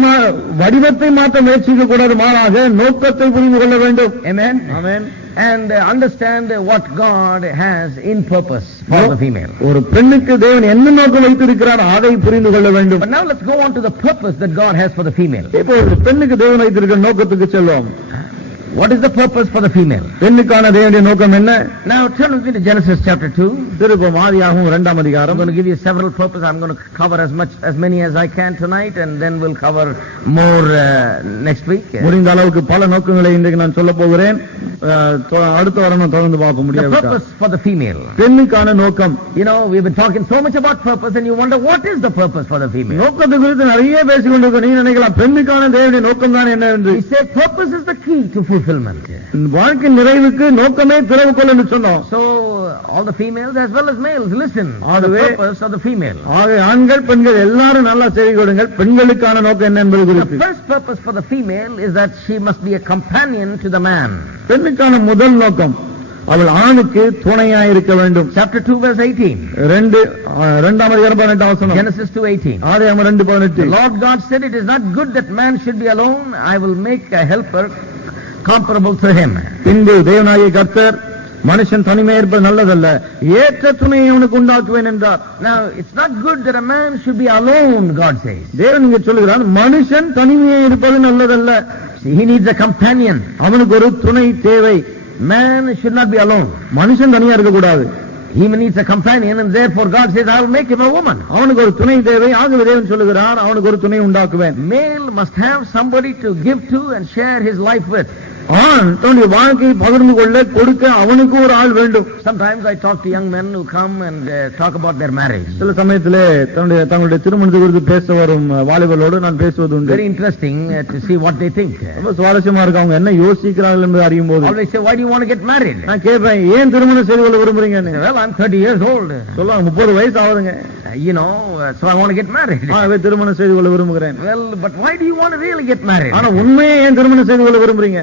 வடிவத்தை மாற்ற முயற்சிக்க கூடாது, மாறாக நோக்கத்தை புரிந்து கொள்ள வேண்டும். Amen. Amen. And understand what God has in purpose for the female. ஒரு பெண்ணுக்கு தேவன் என்ன நோக்கம் வைத்திருக்கிறார் அதை புரிந்து கொள்ள வேண்டும். But now let's go on to the purpose that God has for the female. இப்போ ஒரு பெண்ணுக்கு தேவன் வைத்திருக்கிற நோக்கத்துக்கு செல்வோம். What is the purpose for the female? பெண்ணுக்கான தேவனுடைய நோக்கம் என்ன? Now turn with me to Genesis chapter 2. திருப்பம் ஆதியாகமம் 2ஆம் அதிகாரம். I'm going to give you several purposes. I'm going to cover as many as I can tonight, and then we'll cover more next week. முடிந்த அளவுக்கு பல நோக்கங்களை இன்றைக்கு நான் சொல்ல போகிறேன். அடுத்த வாரம் தொடர்ந்து பார்க்க முடியாது. The purpose for the female. பெண்ணுக்கான நோக்கம். We've been talking so much about purpose, and you wonder what is the purpose for the female. நோக்கத்தை குறித்து நிறைய பேசிக் கொண்டிருக்கோம். நீ நினைக்கலாம் பெண்ணுக்கான தேவனுடைய நோக்கம் தான் என்ன என்று. He said purpose is the key to fulfillment. வாழ்க்கை நிறைவுக்கு நோக்கமே திறவுகோல் என்று சொன்னோம். So all the females as well as males, listen. The purpose of the female. ஆண்கள் பெண்கள் எல்லாரும் நல்லா செவி கொடுங்கள். பெண்களுக்கான நோக்கம் என்ன என்பது குறித்து. The first purpose for the female is that she must be a companion to the man. பெண்ணுக்கான முதல் நோக்கம் அவள் ஆணுக்கு துணையாய் இருக்க வேண்டும். Chapter 2 verse 18. 2ஆம் அதிகாரம் 18ஆம் வசனம். Genesis 2:18. ஆதியாகமம் 2:18. The Lord God said, it is not good that man should be alone. I will make a helper comparable to him. பின்பு தேவனாகிய கர்த்தர் மனுஷன் தனிமையா இருப்பது நல்லதல்ல, ஏற்ற துணையை அவனுக்கு உண்டாக்குவேன் என்றார். Now it's not good that a man should be alone, God says. தேவன் இங்கே சொல்கிறார் மனுஷன் தனிமையா இருப்பது நல்லதல்ல. He needs a companion. அவனுக்கு ஒரு துணை தேவை. Man should not be alone. மனுஷன் தனியா இருக்க கூடாது. He needs a companion, and therefore God says, I will make him a woman. அவனுக்கு ஒரு துணை தேவை. ஆகவே தேவன் சொல்லுகிறார் அவனுக்கு ஒரு துணை உண்டாக்குவேன். Male must have somebody to give to and share his life with. ஆண் தன்னுடைய வாழ்க்கையை பகிர்ந்து கொள்ள கொடுக்க அவனுக்கு ஒரு ஆள் வேண்டும். Sometimes I talk to young men who come and talk about their marriage. சில சமயத்திலே தங்களுடைய திருமணத்தை குறித்து பேச வரும் வாலிபர்களோடு நான் பேசுவது உண்டு. Very interesting to see what they think. ரொம்ப சுவாரஸ்யமா இருக்கு அவங்க என்ன யோசிக்கிறார்கள் என்று அறியும் போது. Always say, why do you want to get married? நான் கேட்பேன் ஏன் திருமணம் செய்து கொள்ள விரும்புறீங்க? Well, I'm 30 years old. சொல்லுவாங்க 30 வயசு ஆகுதுங்க. So I want to get married. ஆகவே திருமணம் செய்து கொள்ள விரும்புகிறேன். Well, but why do you want to really get married? ஆனா உண்மையே ஏன் திருமணம் செய்து கொள்ள விரும்புறீங்க?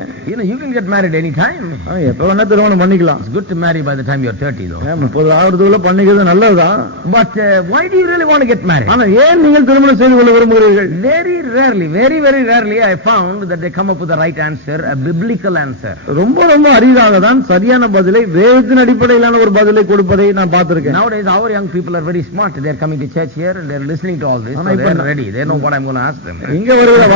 You can get married anytime. எப்ப வேணா திருமணம் பண்ணிக்கலாம். It's good to marry by the time you're 30 though. 30 ஆகிறதுக்குள்ள பண்ணிக்கிறது நல்லதுதான். But why do you really want to get married? ஆனா ஏன் நீங்கள் திருமணம் செய்து கொள்ள விரும்புகிறீர்கள்? Very rarely, very very rarely I found that they come up with the right answer, a biblical answer. ரொம்ப அரிதாக தான் சரியான பதிலை வேதத்தின் அடிப்படையிலான ஒரு பதிலை கொடுப்பதை நான் பார்த்திருக்கேன். Nowadays our young people are very smart. They are coming to church here and they are listening to all this. So they are ready. They know what I'm going to ask them. இங்க வருகிற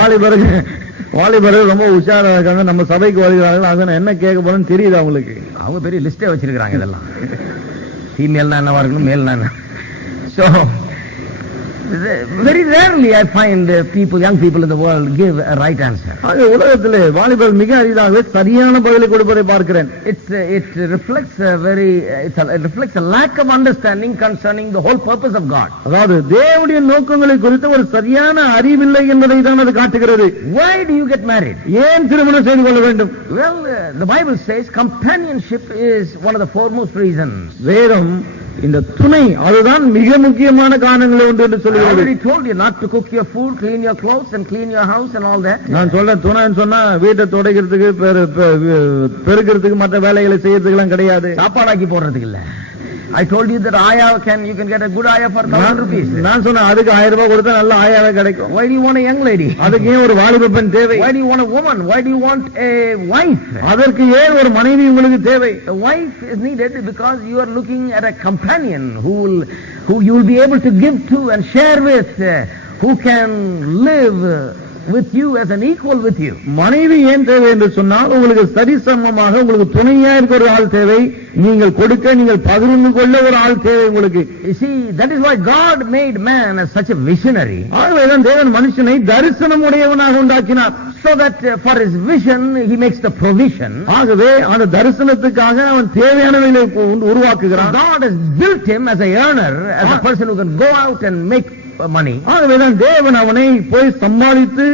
வாலிபர்கள் ரொம்ப உஷாரா இருக்காங்க. நம்ம சபைக்கு வருகிறார்கள். அத என்ன கேட்க போறேன்னு தெரியுது அவங்களுக்கு. அவங்க பெரிய லிஸ்டே வச்சிருக்காங்க இதெல்லாம். ஃபீமேல்னா என்னவா இருக்கணும், மேல்னா என்ன. So very rarely I find young people in the world give a right answer. உலகத்திலே வாலிபர்கள் மிக அரிதாக சரியான பதிலை கொடுப்பதை பார்க்கிறேன். It reflects a lack of understanding concerning the whole purpose of God. அதாவது தேவனுடைய நோக்கங்களை குறித்து ஒரு சரியான அறிவில்லை என்பதை தான் அது காட்டுகிறது. Why do you get married? ஏன் திருமணம் செய்து கொள்ள வேண்டும்? Well, the Bible says companionship is one of the foremost reasons. வேதம் இந்த துணை அதுதான் மிக முக்கியமான காரணங்கள் ஒன்று என்று I சொல்லுகிறது. already told you not to cook your food, clean your clothes and clean your house and all that. நான் சொல்றேன் துணைன்னு சொன்னா வீட்டை துடைக்கிறதுக்கு பெருக்கிறதுக்கு மற்ற வேலைகளை செய்யறதுக்கு எல்லாம் கிடையாது. சாப்பாடாக்கி போடுறதுக்கு இல்ல. I told you that aya you can get a good aya for 1,000 rupees. நான் சொன்னேன் அதுக்கு 1000 ரூபாய் கொடுத்தா நல்ல ஆயாவே கிடைக்கும். Why do you want a young lady? அதுக்கு ஏன் ஒரு வாலிப பெண் தேவை? Why do you want a woman? Why do you want a wife? அதற்கு ஏன் ஒரு மனைவி உங்களுக்கு தேவை? A wife is needed because you are looking at a companion who you will be able to give to and share with, who can live with you as an equal with you. மனைவி ஏன் தேவை என்று சொன்னால் உங்களுக்கு சரிசமமாக உங்களுக்கு துணையா இருக்க ஒரு ஆள் தேவை. நீங்கள் கொடுக்க நீங்கள் பகிர்ந்து கொள்ள ஒரு ஆள் தேவை உங்களுக்கு. You see, that is why God made man as such a visionary. ஆகவேதான் தேவன் மனுஷனை தரிசனம் உடையவனாக உண்டாக்கினார். So that for his vision he makes the provision. ஆகவே அந்த தரிசனத்துக்காக அவன் தேவையானவைகளை உருவாக்குகிறான். God has built him as a earner, as a person who can go out and make money. ஆகவேதான் தேவன் அவனை போய் சம்பாதித்து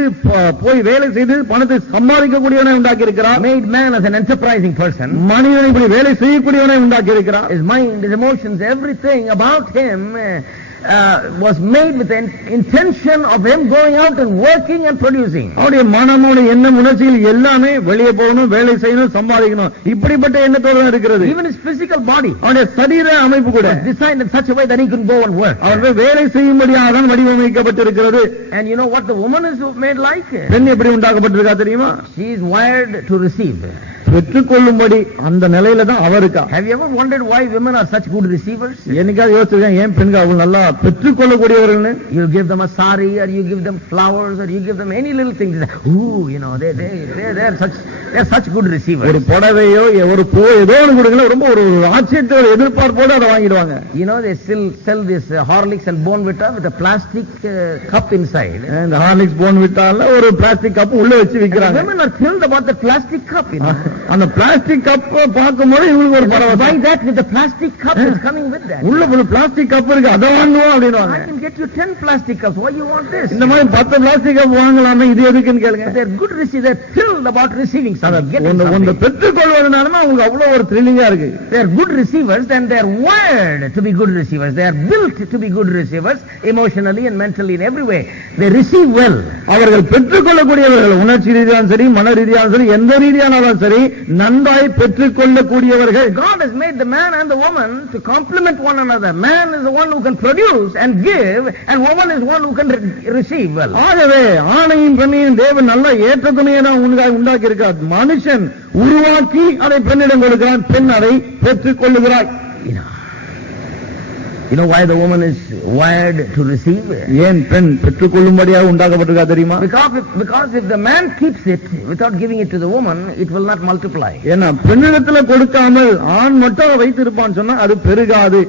போய் வேலை செய்து பணத்தை சம்பாதிக்கக்கூடியவனை உண்டாக்கி இருக்கிறார். Made man as an enterprising person. மனிதனை இப்படி வேலை செய்யக்கூடியவனை உண்டாக்கி இருக்கிறார். His mind, his emotions, everything about him was made with the intention of him going out and working and producing. அவருடைய மனமோட எண்ணம் உணர்ச்சிகள் எல்லாமே வெளியே போகணும், வேலை செய்யணும், சம்பாதிக்கணும், இப்படிப்பட்ட எண்ணத்தோடு இருக்கிறது. Even his physical body, அவருடைய சரீர அமைப்பு கூட designed in such a way that he can go and work. அவர் வேலை செய்யும்படியாக தான் வடிவமைக்கப்பட்டிருக்கிறது. And you know what the woman is made like? பெண் எப்படி உண்டாக்கப்பட்டிருக்கா தெரியுமா? She is wired to receive. பெற்றுக்கொள்ளும்படி அந்த நிலையில தான் அவருக்கா. Have you ever wondered why women are such good receivers? என்னைக்காவது யோசிச்சிருக்கேன் ஏன் பெண்கள் அவ்வளவு நல்லா பெற்றுக்கொள்ளக்கூடியவர்கள்னு? You give them a sari or you give them flowers or you give them any little things. Ooh, you know, they're such good receivers. ஒரு புடவையோ ஒரு பூ ஏதோ ஒன்று கொடுக்கல ரொம்ப ஒரு ஆச்சரியத்தோட எதிர்பார்ப்போடு அதை வாங்கிடுவாங்க. You know, they still sell this Horlicks and Bournvita with a plastic cup inside. இந்த ஹார்லிக்ஸ் போன்விட்டால ஒரு பிளாஸ்டிக் கப் உள்ள வச்சு விக்கிறாங்க. Women are thrilled about the plastic cup, you know. அந்த பிளாஸ்டிக் கப் பார்க்கும்போது இவங்களுக்கு ஒரு பரவசம். Buy that with the plastic cup that's coming with that. உள்ள ஒரு பிளாஸ்டிக் கப் இருக்கு அத வாங்குவோம் அப்படினுவாங்க. I can get you 10 plastic cups. Why you want this? இந்த மாதிரி 10 பிளாஸ்டிக் கப் வாங்கலாமே இது எதுக்குன்னு கேளுங்க. They're good receivers. They're thrilled about receiving something. ஒன்று பெற்றுக்கொள்வதனால அவங்களுக்கு அவ்வளவு ஒரு த்ரில்லிங்கா இருக்கு. They're good receivers and they're wired to be good receivers. They're built to be good receivers emotionally and mentally in every way. They receive well. அவர்கள் பெற்றுக்கொள்ளக்கூடியவர்கள் உணர்ச்சி ரீதியாலும் சரி மன ரீதியாலும் சரி எந்த ரீதியானாலும் சரி நன்றாய் பெற்றுக்கொள்ளக்கூடியவர்கள். God has made the man and the woman to complement one another. Man is the one who can produce and give and woman is one who can receive well. ஆகவே ஆணையும் பெண்ணையும் தேவன் நல்ல ஏற்ற துணையை உண்டாக்கி இருக்கிறார். மனுஷன் உருவாக்கி அதை பெண்ணிடம் கொடுக்கிறான், பெண் அதை பெற்றுக் கொள்ளுகிறாய். You know why the woman is wired to receive? ஏன் பெண் பெற்றுக்கொள்ளும்படியாக உண்டாக்கப்பட்டிருக்கா தெரியுமா? Because if the man keeps it without giving it to the woman, it will not multiply. ஏன்னா பெண்ணிடத்துல கொடுக்காமல் ஆண் மட்டும் வைத்திருப்பான்னு சொன்னா அது பெருகாது.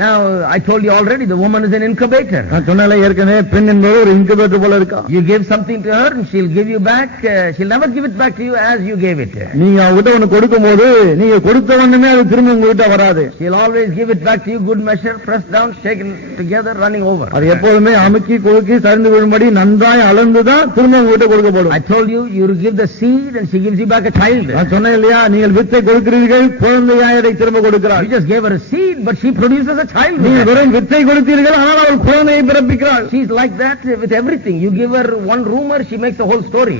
Now I told you already the woman is an incubator. நான் சொன்னேன் ஏற்கனவே பெண் என்பது ஒரு இன்குபேட்டர் போல இருக்கா. You give something to her and she'll give you back. She'll never give it back to you as you gave it. நீங்க அவகிட்ட ஒன்னு கொடுக்கும்போது நீங்க கொடுத்த ஒண்ணுமே அது திரும்ப உங்ககிட்ட வராது. She'll always give it back to you, good measure, pressed down, shaken together, running over. அது எப்போதுமே அமுக்கி குலுக்கி சரிந்து விழும்படி நன்றாய் அளந்துதான் திரும்ப உங்ககிட்ட கொடுக்கப்படும். I told you you give the seed and she gives you back a child. நான் சொன்னேன் இல்லையா நீங்கள் வித்தை கொடுக்கிறீர்கள் குழந்தையாய் அதை திரும்ப கொடுக்கிறார். You just gave her a seed but she produces a child. நீங்கள் வெறும் வித்தை கொடுத்தீர்கள் ஆனால் அவள் குழந்தையை பிறப்பிக்கிறாள். She is like that with everything. You give her one rumor, she makes the whole story.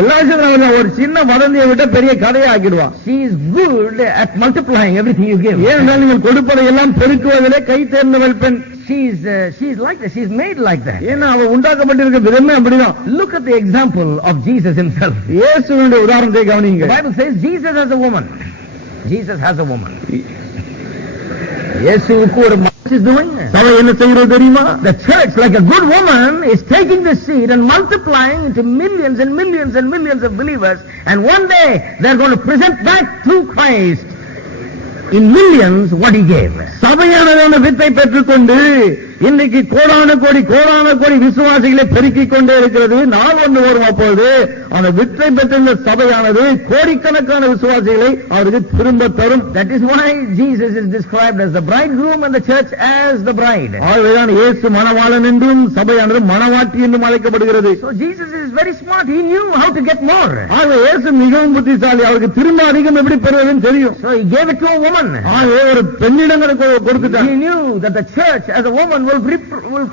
எல்லாரும் ஒரு சின்ன வதந்தியை விட்டு பெரிய கதையை ஆக்கிடுவான். She is good at multiplying everything you give. ஏனென்றால் நீங்கள் கொடுப்பதை எல்லாம் பெருக்குவதிலே கை தேர்ந்தவள் பெண். She is like that. She is made like that. ஏன்னா அவள் உண்டாக்கப்பட்டிருக்க விதமே அப்படிதான். Look at the example of Jesus himself. இயேசுவினுடைய உதாரணத்தை கவனிங்க. The Bible says Jesus has a woman. Jesus has a woman. இயேசுவுக்கு ஒரு is doing. சபை என்ன செய்கிறது தெரியுமா? The church, like a good woman, is taking the seed and multiplying into millions and millions and millions of believers, and one day they're going to present back to Christ in millions what he gave. சபையானதான வித்தை பெற்றுக்கொண்டு இன்னைக்கு கோடான கோடி விசுவாசிகளை பெருக்கிக் கொண்டே இருக்கிறது. நாள் ஒன்று வரும், அப்பொழுது அந்த விற்றை பெற்ற சபையானது கோடிக்கணக்கான விசுவாசிகளை அவருக்கு திரும்ப தரும். That is why Jesus is described as the bridegroom and the church as the bride. ஆகவேதான் இயேசு மணவாளன் என்றும் சபையானது மணவாட்டி என்றும் அழைக்கப்படுகிறது. So Jesus is very smart. He knew how to get more. ஆகவே இயேசு மிகவும் புத்திசாலி, அவருக்கு திரும்ப அதிகம் எப்படி பெறுவதுன்னு தெரியும். So he gave it to a woman. ஆகவே ஒரு பெண்ணிடம் கொடுத்துட்டார். He knew that the church as a woman will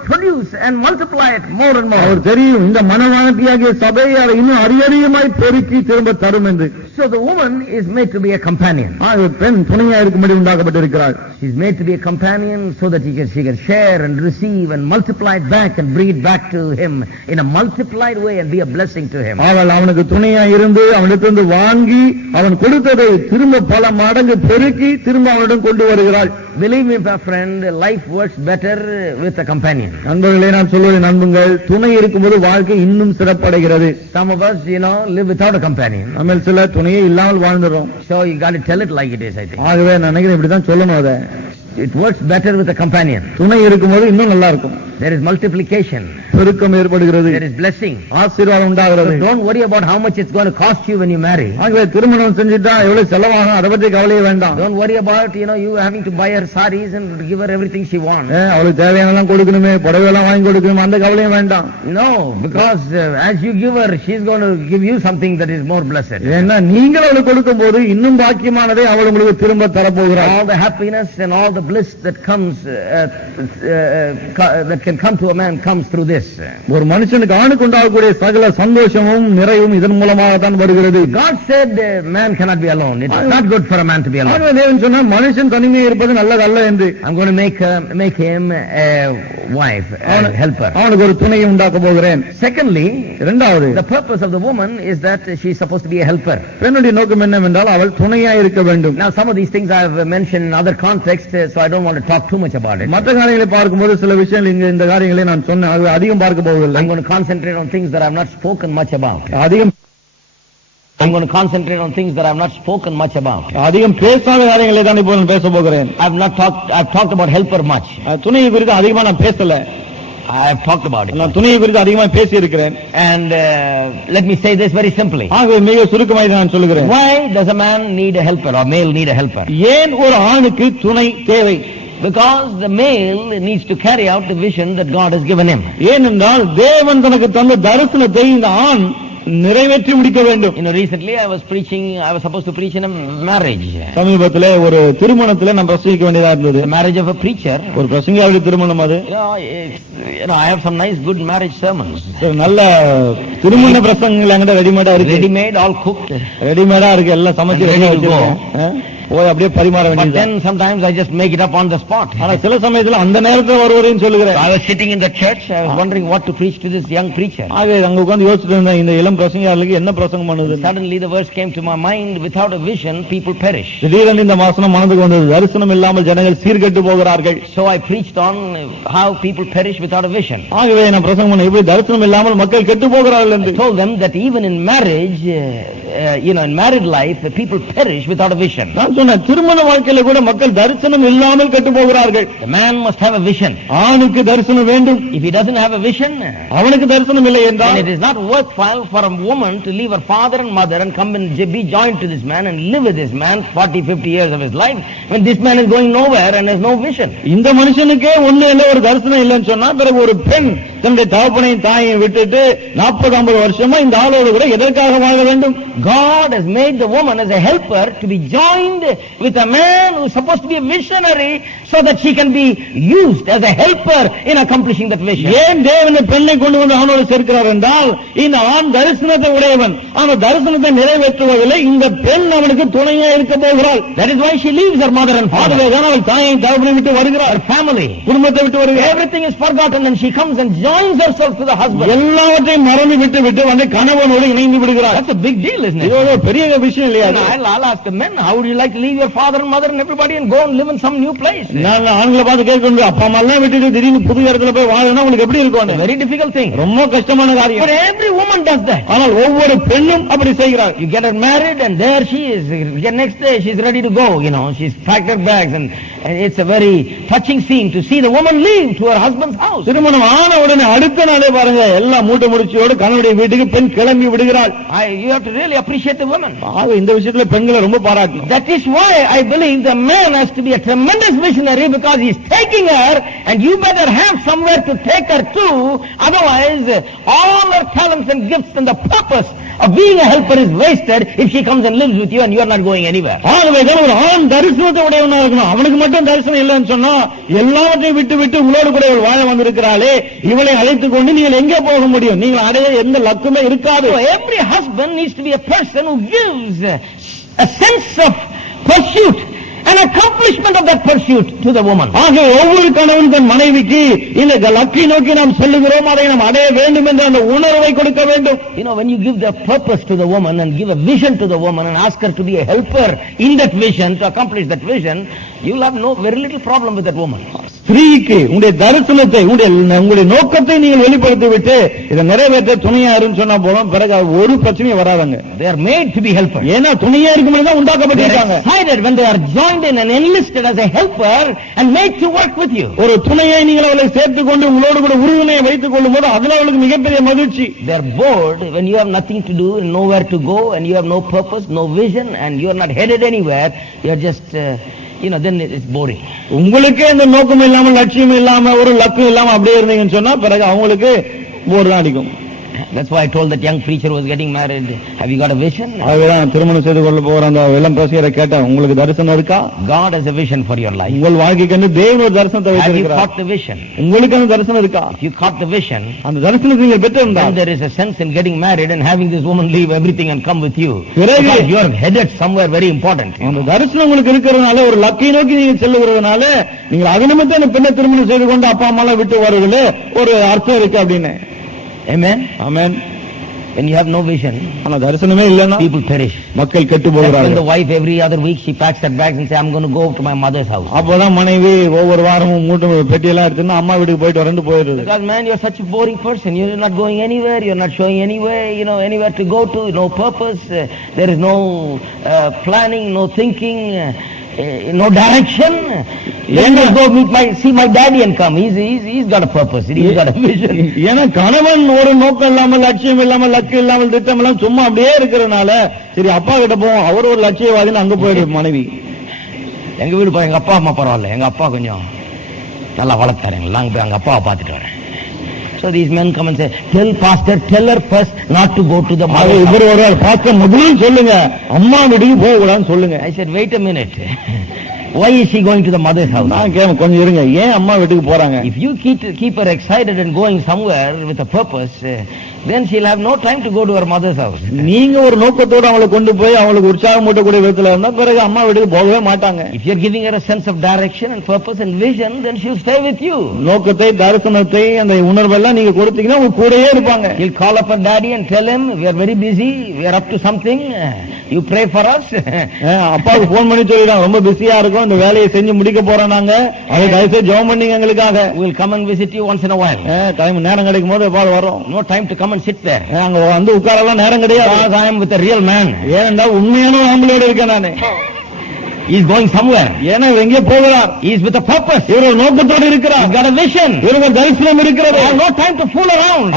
produce and multiply it more and more. அவர் தெரியும் இந்த மணவாட்டியாகிய சபை அதை இன்னும் அதிகமாய் பெருக்கி திரும்ப தரும் என்று. So the woman is made to be a companion. ஆகவே பெண் துணையா இருக்கும்படி உண்டாக்கப்பட்டிருக்கிறாள். She is made to be a companion so that she can share and receive and multiply it back and bring it back to him in a multiplied way and be a blessing to him. அவள் அவனுக்கு துணையா இருந்து அவனிடத்திலிருந்து வாங்கி அவன் கொடுத்ததை திரும்ப பல மடங்கு பெருக்கி திரும்ப அவனிடம் கொண்டு வருகிறாள். Believe me, my friend, life works better with a companion. நண்பர்களே, நான் சொல்வதை நம்புங்கள், துணை இருக்கும்போது வாழ்க்கை இன்னும் சிறப்படைகிறது. Some of us, live without a companion. நம்ம சில துணையே இல்லாமல் வாழ்ந்துறோம். So you got to tell it like it is, I think. ஆகவே நான் நினைக்கிறேன் இப்படிதான் சொல்லணும். அதை it works better with a companion. துணை இருக்கும்போது இன்னும் நல்லா இருக்கும். There is multiplication. பெருக்கம் ஏற்படுகிறது. There is blessing. ஆசீர்வாதம் உண்டாகிறது. So don't worry about how much it's going to cost you when you marry. ஆகவே திருமணம் செஞ்சிட்டா எவ்வளவு செலவாகும் அதை பத்தி கவலையே வேண்டாம். Don't worry about you having to buy her sarees and give her everything she wants. அவளுக்கு தேவையானலாம் கொடுக்கணுமே, புடவை எல்லாம் வாங்கி கொடுக்கணும், அந்த கவலையும் வேண்டாம். No, because as you give her, she's going to give you something that is more blessed. ஏன்னா நீங்கள் அவளுக்கு கொடுக்கும்போது இன்னும் பாக்கியமானதை அவள் உங்களுக்கு திரும்ப தரப்போகிறாள். All the happiness and all the bliss that comes that can come to a man comes through this. ஒரு மனுஷனுக்கு ஆணுக்கு உண்டாகக்கூடிய சகல சந்தோஷமும் நிறைவும் இதன் மூலமாக தான் வருகிறது. God said man cannot be alone. It is not good for a man to be alone. ஆகவே தேவன் சொன்னார் மனுஷன் தனிமையாக இருப்பது நல்லதல்ல என்று. I'm going to make him a wife, a helper. அவனுக்கு ஒரு துணையை உண்டாக்க போகிறேன். Secondly, இரண்டாவது, the purpose of the woman is that she is supposed to be a helper. பெண்ணுடைய நோக்கம் என்னவென்றால் அவள் துணையா இருக்க வேண்டும். Now some of these things I have mentioned in other contexts, so I don't want to talk too much about it. மற்ற காரியங்களை பார்க்கும்போது சில விஷயங்கள் இங்க இந்த காரியங்களை நான் சொன்னேன், அது அதிகம் பார்க்க போவதில்லை. I'm going to concentrate on things that I have not spoken much about. அதிகம் பேசாத காரியங்களை தான் இப்போ நான் பேச போகிறேன். I've talked about helper much. துணையை குறித்து அதிகமா நான் பேசல. I have talked about it. நான் துணையை குறித்து அதிகமா பேசி இருக்கிறேன். And let me say this very simply. ஆகவே மிக சுருக்கமாக நான் சொல்லுகிறேன். Why does a man need a helper or male need a helper? ஏன் ஒரு ஆணுக்கு துணை தேவை? Because the male needs to carry out the vision that God has given him. ஏனென்றால் தேவன் தனக்கு தந்த தரிசனத்தை இந்த ஆண் நிறைவேற்றி முடிக்க வேண்டும். Recently I was supposed to preach in a marriage. சமீபத்திலே ஒரு திருமணத்திலே நான் பிரசங்கிக்க வேண்டியதா இருந்தது. The marriage of a preacher. ஒரு பிரசங்கியாவுடைய திருமணம் அது. I have some nice good marriage sermons. நல்ல திருமண பிரசங்கங்கள் என்கிட்ட ரெடிமேடா இருக்கு. Ready-made, all cooked. ரெடிமேடா இருக்கு, எல்லாம் சமைச்சு வச்சிருக்கேன். போய் அப்படியே பரிமாற வேண்டியது. But then sometimes I just make it up on the spot. ஆனா சில சமயத்துல அந்த நேரத்துல வருவரையும் சொல்லுகிறேன். I was sitting in the church, I was wondering what to preach to this young preacher. ஆகவே அங்க உட்கார்ந்து யோசிச்சுட்டு இருந்தேன், இந்த இளம் பிரசங்கியாருக்கு என்ன பிரசங்கம் பண்ணுது. Suddenly the verse came to my mind, without a vision people perish. திடீரென்று இந்த வசனம் மனதுக்கு வந்தது, தரிசனம் இல்லாமல் ஜனங்கள் சீர்கெட்டு போகிறார்கள். So I preached on how people perish without a vision. ஆகவே நான் பிரசங்கம் பண்ண எப்படி தரிசனம் இல்லாமல் மக்கள் கெட்டு போகிறார்கள் என்று. I told them that even in marriage, in married life, people perish without a vision. நான் சொன்னேன், திருமண வாழ்க்கையில கூட மக்கள் தரிசனம் இல்லாமல் கெட்டு போகிறார்கள். The man must have a vision. ஆணுக்கு தரிசனம் வேண்டும். If he doesn't have a vision, அவனுக்கு தரிசனம் இல்லை என்றால், it is not worthwhile for a woman to leave her father and mother and come and be joined to this man and live with this man 40-50 years of his life when this man is going nowhere and has no vision. இந்த மனுஷனுக்கே ஒண்ணு இல்ல, ஒரு தரிசனம் இல்லைன்னு சொன்னா பிறகு ஒரு பெண் தன்னுடைய தகப்பனையும் தாயையும் விட்டுட்டு 40-50 வருஷமா இந்த ஆளோடு கூட எதற்காக வாழ வேண்டும்? God has made the woman as a helper to be joined with a man who is supposed to be a missionary so that she can be used as a helper in accomplishing that vision. ஏன் தேவன் பெண்ணை கொண்டு வந்து அவனோடு சேர்க்கிறார் என்றால், இந்த ஆண் தரிசனத்தை உடையவன், அந்த தரிசனத்தை நிறைவேற்றுவதில்லை, இந்த பெண் அவனுக்கு துணையா இருக்க போகிறாள். That is why she leaves her mother and father. அதுதான் அவள் தாயையும் தகப்பனையும் விட்டு வருகிறாள். Her family, குடும்பத்தை விட்டு வருகிறாள். Everything is forgotten and she comes and joins herself to the husband. எல்லாவற்றையும் மறந்து விட்டு வந்து கணவனோடு இணைந்து விடுகிறார். That's a big deal, isn't it? இது பெரிய விஷயம் இல்லையா? I'll ask the men, how would you like to leave your father and mother and everybody and go and live in some new place? நான் ஆண்களை பார்த்து கேட்கணும், அப்பா அம்மா எல்லாம் விட்டுட்டு திடீர்னு புது இடத்துல போய் வாழணும், உங்களுக்கு எப்படி இருக்கும்? Very difficult thing. ரொம்ப கஷ்டமான காரியம். But every woman does that. ஆனால் ஒவ்வொரு பெண்ணும் அப்படி செய்கிறார். You get her married and there she is. Next day she's ready to go. She's packed her bags and And it's a very touching scene to see the woman leave to her husband's house. திருமணம் ஆன உடனே அடுத்த நாளே பாருங்க எல்லா மூட்டை முடிச்சியோடு கணவனுடைய வீட்டுக்கு பெண் கிளம்பி விடுகிறாள். You have to really appreciate the woman. ஆக இந்த விஷயத்துல பெண்களை ரொம்ப பாராட்டணும். That is why I believe the man has to be a tremendous missionary, because he is taking her, and you better have somewhere to take her to. Otherwise, all her talents and gifts and the purpose of being a helper is wasted if she comes and lives with you and you are not going anywhere. ஆகவே ஒரு ஆண் தரிசனத்தை உடையவனா இருக்கணும். அவனுக்கு மட்டும் தரிசனம் இல்லைன்னு சொன்னா எல்லாவற்றையும் விட்டு விட்டு உங்களோடு கூட இவள் வாழ வந்திருக்கிறாளே, இவளை அழைத்துக் கொண்டு நீங்கள் எங்கே போக முடியும்? நீங்கள் அடைய எந்த லக்குமே இருக்காது. So every husband needs to be a person who gives a sense of pursuit, an accomplishment of that pursuit to the woman. ஆகவே ஒவ்வொரு கணவன் தன் மனைவிக்கு இந்த லக்கை நோக்கி நாம் செல்லுகிறோம், அதை நாம் அடைய வேண்டும் என்ற அந்த உணர்வை கொடுக்க வேண்டும். You know, when you give the purpose to the woman and give a vision to the woman and ask her to be a helper in that vision, to accomplish that vision, you will have very little problem with that woman. ஸ்திரீக்கு உங்களுடைய தரிசனத்தை உங்களுடைய நோக்கத்தை நீங்கள் வெளிப்படுத்தி விட்டு இதை நிறைவேற்ற துணையா இருன்னு சொன்னா போதும், பிறகு ஒரு பிரச்சனையும் வராதுங்க. They are made to be helpers. ஏன்னா துணையா இருக்கும்போது தான் உண்டாக்கப்பட்டிருக்காங்க. Excited when they are joined in and enlisted as a helper and made to work with you. ஒரு துணையை நீங்கள் அவளை சேர்த்துக் கொண்டு உங்களோடு கூட உறுதுணையை வைத்துக் கொள்ளும் போது அதுல அவளுக்கு மிகப்பெரிய மகிழ்ச்சி. They are bored when you have nothing to do and nowhere to go and you have no purpose, no vision, and you are not headed anywhere. You are just then it's boring. உங்களுக்கே இந்த நோக்கம் இல்லாம லட்சியம் இல்லாம ஒரு லக்கு இல்லாம அப்படியே இருந்தீங்கன்னு சொன்னா பிறகு அவங்களுக்கு போர் தான் அடிக்கும். That's why I told that young preacher who was getting married, have you got a vision? அதுதான் திருமணம் செய்து கொள்ள போற அந்த இளம் பிரசியரை கேட்டேன், உங்களுக்கு தரிசனம் இருக்கா? God has a vision for your life. உங்கள் வாழ்க்கைக்கு தேவன் ஒரு தரிசனத்தை வைத்திருக்கிறார். Have you வைத்திருக்கிறார். caught the vision? உங்களுக்கு அந்த தரிசனம் இருக்கா? If you caught the vision, அந்த தரிசனத்தை நீங்கள் பெற்றிருந்தால் there is a sense in getting married and having this woman leave everything and come with you. பிறகு Because you are headed somewhere very important. அந்த தரிசனம் உங்களுக்கு இருக்கிறதுனால ஒரு லக்கை நோக்கி நீங்க செல்லுகிறதுனால நீங்கள் அது நிமித்தம் அந்த பெண்ணை திருமணம் செய்து கொண்டு அப்பா அம்மா எல்லாம் விட்டு வருவதில் ஒரு அர்த்தம் இருக்கு அப்படின்னு. Amen. Amen. When you have no vision, ஆனா தரிசனமே இல்லைன்னா people perish. மக்கள் கெட்டு When போகிறார்கள். the wife every other week she packs her bags and say, I'm going to go to my mother's house. அப்பதான் மனைவி ஒவ்வொரு வாரமும் மூட்டை பெட்டியெல்லாம் எடுத்துன்னா அம்மா வீட்டுக்கு போயிட்டு வரண்டு போயிடுது. Because man, you're such a boring person. You're not going anywhere. You're not showing anywhere. Anywhere to go to. No purpose. There is no planning, no thinking. No direction. Let me go see my daddy and come. He's got a purpose. He's got a vision. ஏன்னா கணவன் ஒரு நோக்கம் இல்லாமல் லட்சியம் இல்லாமல் லக்கு இல்லாமல் திட்டம் இல்லாமல் சும்மா அப்படியே இருக்கிறதுனால சரி அப்பா கிட்ட போவோம், அவர் ஒரு லட்சியவாதின்னு அங்க போயிடுது மனைவி. எங்க வீடு போய் எங்க அப்பா அம்மா பரவாயில்ல, எங்க அப்பா கொஞ்சம் நல்லா வளர்த்தாரு, நாங்க போய் எங்க அப்பாவை பார்த்துட்டு வரேன். So these men come and say, tell her first not to go to the mother. இவர் ஒரு பார்க்க முடியும் சொல்லுங்க, அம்மா வீட்டுக்கு போக கூடாதுன்னு சொல்லுங்க. I said, wait a minute. Why is she going to the mother's house? நான் கேட்க கொஞ்சம் இருங்க, ஏன் அம்மா வீட்டுக்கு போறாங்க? If you keep her excited and going somewhere with a purpose, then she'll have no time to go to her mother's house. நீங்க ஒரு நோக்கத்தோட அவளை கொண்டு போய் அவளுக்கு உற்சாகம் மூட்டக்கூடிய விதத்துல இருந்தா பிறகு அம்மா வீட்டுக்கு போகவே மாட்டாங்க. If you're giving her a sense of direction and purpose and vision, then she'll stay with you. நோக்கத்தை தரிசனத்தை அந்த உணர்வெல்லாம் நீங்க கொடுத்தீங்கன்னா உங்க கூடயே இருப்பாங்க. He'll call up her daddy and tell him, we are very busy, we are up to something, you pray for us. அப்பாவுக்கு போன் பண்ணி சொல்லிடுறாங்க, ரொம்ப பிஸியா இருக்கும், இந்த வேலையை செஞ்சு முடிக்க போறோம், நாங்க அதை தயவுசெய்து ஜெபம் பண்ணீங்க எங்களுக்காக. We'll come and visit you once in a while. Time நேரம் கிடைக்கும் போது எப்பாவது வரோம். No time to come and sit there. அங்க வந்து உட்காரலாம் நேரம் கிடையாது. I am with a real man. ஏன்னா உண்மையான ஆம்பளோட இருக்கேன் நானு. He is going somewhere. ஏன்னா எங்கே போகிறார்? He is with a purpose. இவர் ஒரு நோக்கத்தோடு இருக்கிறார். He's got a vision. இவருக்கு தரிசனம் இருக்கிறது. I have no time to fool around.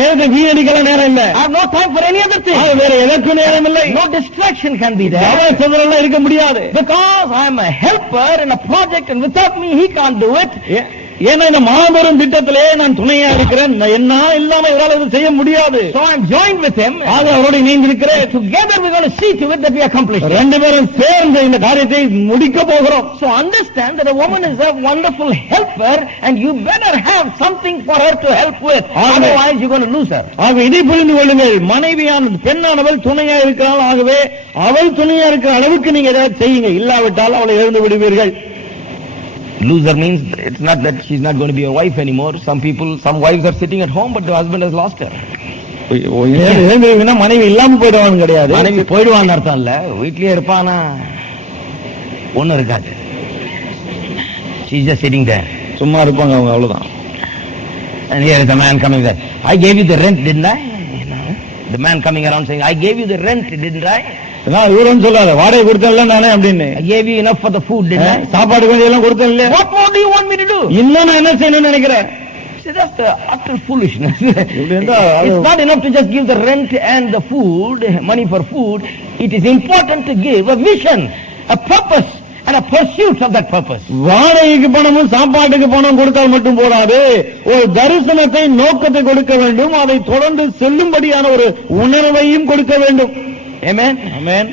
நேரத்தை வீணடிக்கலாம் நேரம் இல்ல. I have no time for any other thing. வேற எதற்கு நேரம் இல்லை. No distraction can be there. அவசரம் இருக்க முடியாது. Because I am a helper in a project and without me he can't do it. ஏன்னா இந்த மாபெரும் திட்டத்திலே நான் துணையா இருக்கிறேன், என்ன இல்லாம இவரால் இது செய்ய முடியாது. So I am joined with him. அவரோடு இணைந்திருக்கிறேன். Together we are going to see to it that we accomplish. ரெண்டு பேரும் சேர்ந்து இந்த காரியத்தை முடிக்க போகிறோம். So understand that a woman is a wonderful helper and you better have something for her to help with. Otherwise you are going to lose her. ஆக இதை புரிந்து கொள்ளுங்கள், மனைவியான பெண்ணானவள் துணையா இருக்கிறாள், ஆகவே அவள் துணையா இருக்கிற அளவுக்கு நீங்க ஏதாவது செய்யுங்க, இல்லாவிட்டால் அவளை இழந்து விடுவீர்கள். Loser means it's not that she's not going to be a wife anymore. Some wives are sitting at home but the husband has lost her. மனைவி இல்லாம போயிடுவான்னு கிடையாது, மனைவி போயிடுவான்னு அர்த்தம் இல்ல, வீட்லயே இருப்பானா ஒண்ணும் இருக்காது. She's just sitting there. சும்மா இருப்பாங்க அவங்க, அவ்வளவுதான். And here is the man coming there. I gave you the rent, didn't I? The man coming around saying, I gave you the rent, didn't I? இவரும் சொல்லாத வாடகை கொடுத்தல நானே அப்படின்னு. I gave you enough for the food, didn't I? சாப்பாடு கொஞ்சம் எல்லாம் கொடுத்தேன் இல்லையா? What more do you want me to do? இன்னும் நான் என்ன செய்யணும்னு நினைக்கிறேன்? See, that's the utter foolishness. இப்படி இருந்தா It's not enough to just give the rent and the food, money for food. It is important to give a vision, a purpose, and a pursuit of that purpose. வாடகைக்கு பணமும் சாப்பாட்டுக்கு பணம் கொடுத்தால் மட்டும் போதாது, ஒரு தரிசனத்தை நோக்கத்தை கொடுக்க வேண்டும், அதை தொடர்ந்து செல்லும்படியான ஒரு உணர்வையும் கொடுக்க வேண்டும். Amen. Amen.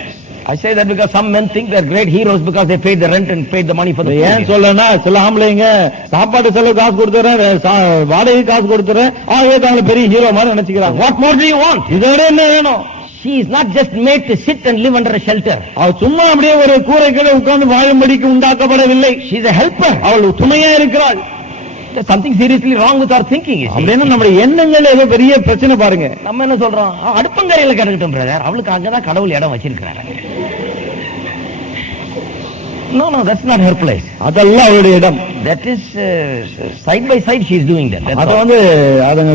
I say that because some men think they're great heroes because they paid the rent and paid the money for the food. ஏன் சொல்லனா, சில ஆம்பளைங்க சாப்பாடு செலவு காசு கொடுத்துறேன், வாடகை காசு கொடுத்துறேன், ஆகவே தாங்க பெரிய ஹீரோ மாதிரி நினைச்சுக்கிறாங்க. What more do you want? இதோட என்ன வேணும்? She is not just made to sit and live under a shelter. அவ சும்மா அப்படியே ஒரு கூரை கீழே உட்கார்ந்து வாழும்படிக்கு உண்டாக்கப்படவில்லை. She is a helper. அவள் துணையா இருக்கிறாள். There's something seriously wrong with our thinking. அப்படின்னா நம்முடைய எண்ணங்கள் ஏதோ பெரிய பிரச்சனை பாருங்க. நம்ம என்ன சொல்றோம், அடுப்பங்கரையில கிடக்கட்டும் பிரதர், அவளுக்கு அங்கதான் கடவுள் இடம் வச்சிருக்கிறாரு. No, that's not her place. அதெல்லாம் அவளுடைய இடம். That is side by side she is doing that. அது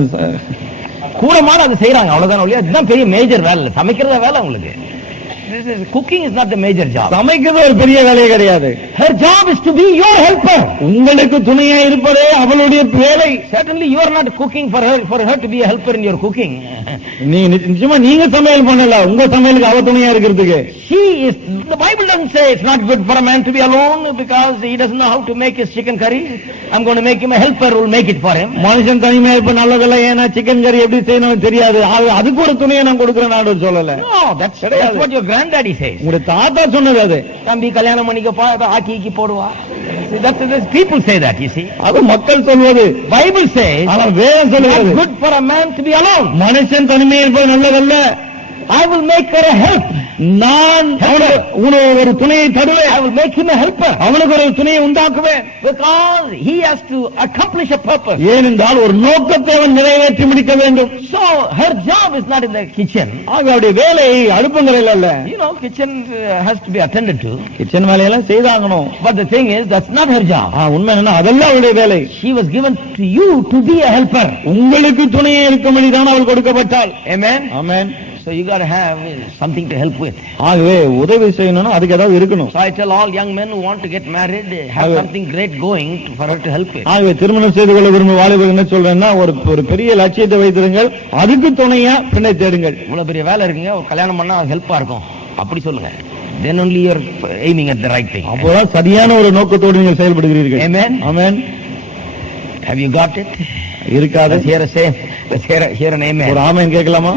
கூட மாட அது செய்யறாங்க, அவ்வளவுதான் ஒழிய அதுதான் பெரிய மேஜர் வேலை. சமைக்கிறத வேலை உங்களுக்கு. Cooking is not the major job. சமைக்கிறது ஒரு பெரிய வேலையே கிடையாது. Her job is to be your helper. உங்களுக்கு துணையா இருப்பதே அவளுடைய வேலை. Certainly you are not cooking for her to be a helper in your cooking. நிச்சயமா நீங்க சமையல் பண்ணல, உங்க சமையலுக்கு அவ துணையா இருக்கிறதுக்கு. She is. The Bible doesn't say it's not good for a man to be alone because he doesn't know how to make his chicken curry. I'm going to make him a helper who will make it for him. மனுஷன் தனிமையா இருப்ப நல்லதில்லை, ஏன்னா சிக்கன் கறி எப்படி செய்யணும் தெரியாது, அதுக்கு ஒரு துணையை நான் கொடுக்கிறேன் நாடு சொல்லல. No, that's what your granddaddy says. உங்க தாத்தா சொன்னது அது. தம்பி கல்யாணம் பண்ணிக்கப்பா, ஆக்கி போடுவா. That's people say that, you see. அது மக்கள் சொல்வது. Bible says ஆனா வேதம் சொல்லுது it's good for a man to be alone. மனுஷன் தனிமையா இருப்பது நல்லதல்ல. I will make her a help. நான் உனக்கு ஒரு துணையை தருவேன். I will make him a helper. அவனுக்கு ஒரு துணையை உண்டாக்குவேன். Because he has to accomplish a purpose. ஏனென்றால் ஒரு நோக்கத்தை அவன் நிறைவேற்றி முடிக்க வேண்டும். So her job is not in the kitchen. அவளுடைய வேலை அடுப்பங்கரையில் அல்ல. You know, kitchen has to be attended to. Kitchen வேலையெல்லாம் செய்தாகணும். But the thing is, that's not her job. உண்மை என்ன, அதெல்லாம் அவளுடைய வேலை. She was given to you to be a helper. உங்களுக்கு துணையை இருக்கும்படிதான் அவள் கொடுக்கப்பட்டாள். Amen. Amen. So you got to have something to help with. ஆகவே உதவி செய்யணும்னா அதுக்கு ஏதாவது இருக்கணும். So I tell all young men who want to get married, have something great going for her to help with. ஆகவே திருமணம் செய்து கொள்ள விரும்பும் வாலிபர்கள் என்ன சொல்றேன்னா, ஒரு பெரிய லட்சியத்தை வைத்திருங்கள், அதுக்கு துணையா பெண்ணை தேடுங்கள். இவ்வளவு பெரிய வேலை இருக்குங்க, ஒரு கல்யாணம் பண்ணா ஹெல்ப்பா இருக்கும் அப்படி சொல்லுங்க. Then only you are aiming at the right thing. அப்போதான் சரியான ஒரு நோக்கத்தோடு நீங்கள் செயல்படுகிறீர்கள். Amen. Amen. Have you got it? இருக்காது. Let's hear an amen. ஒரு ஆமென் கேட்கலாமா?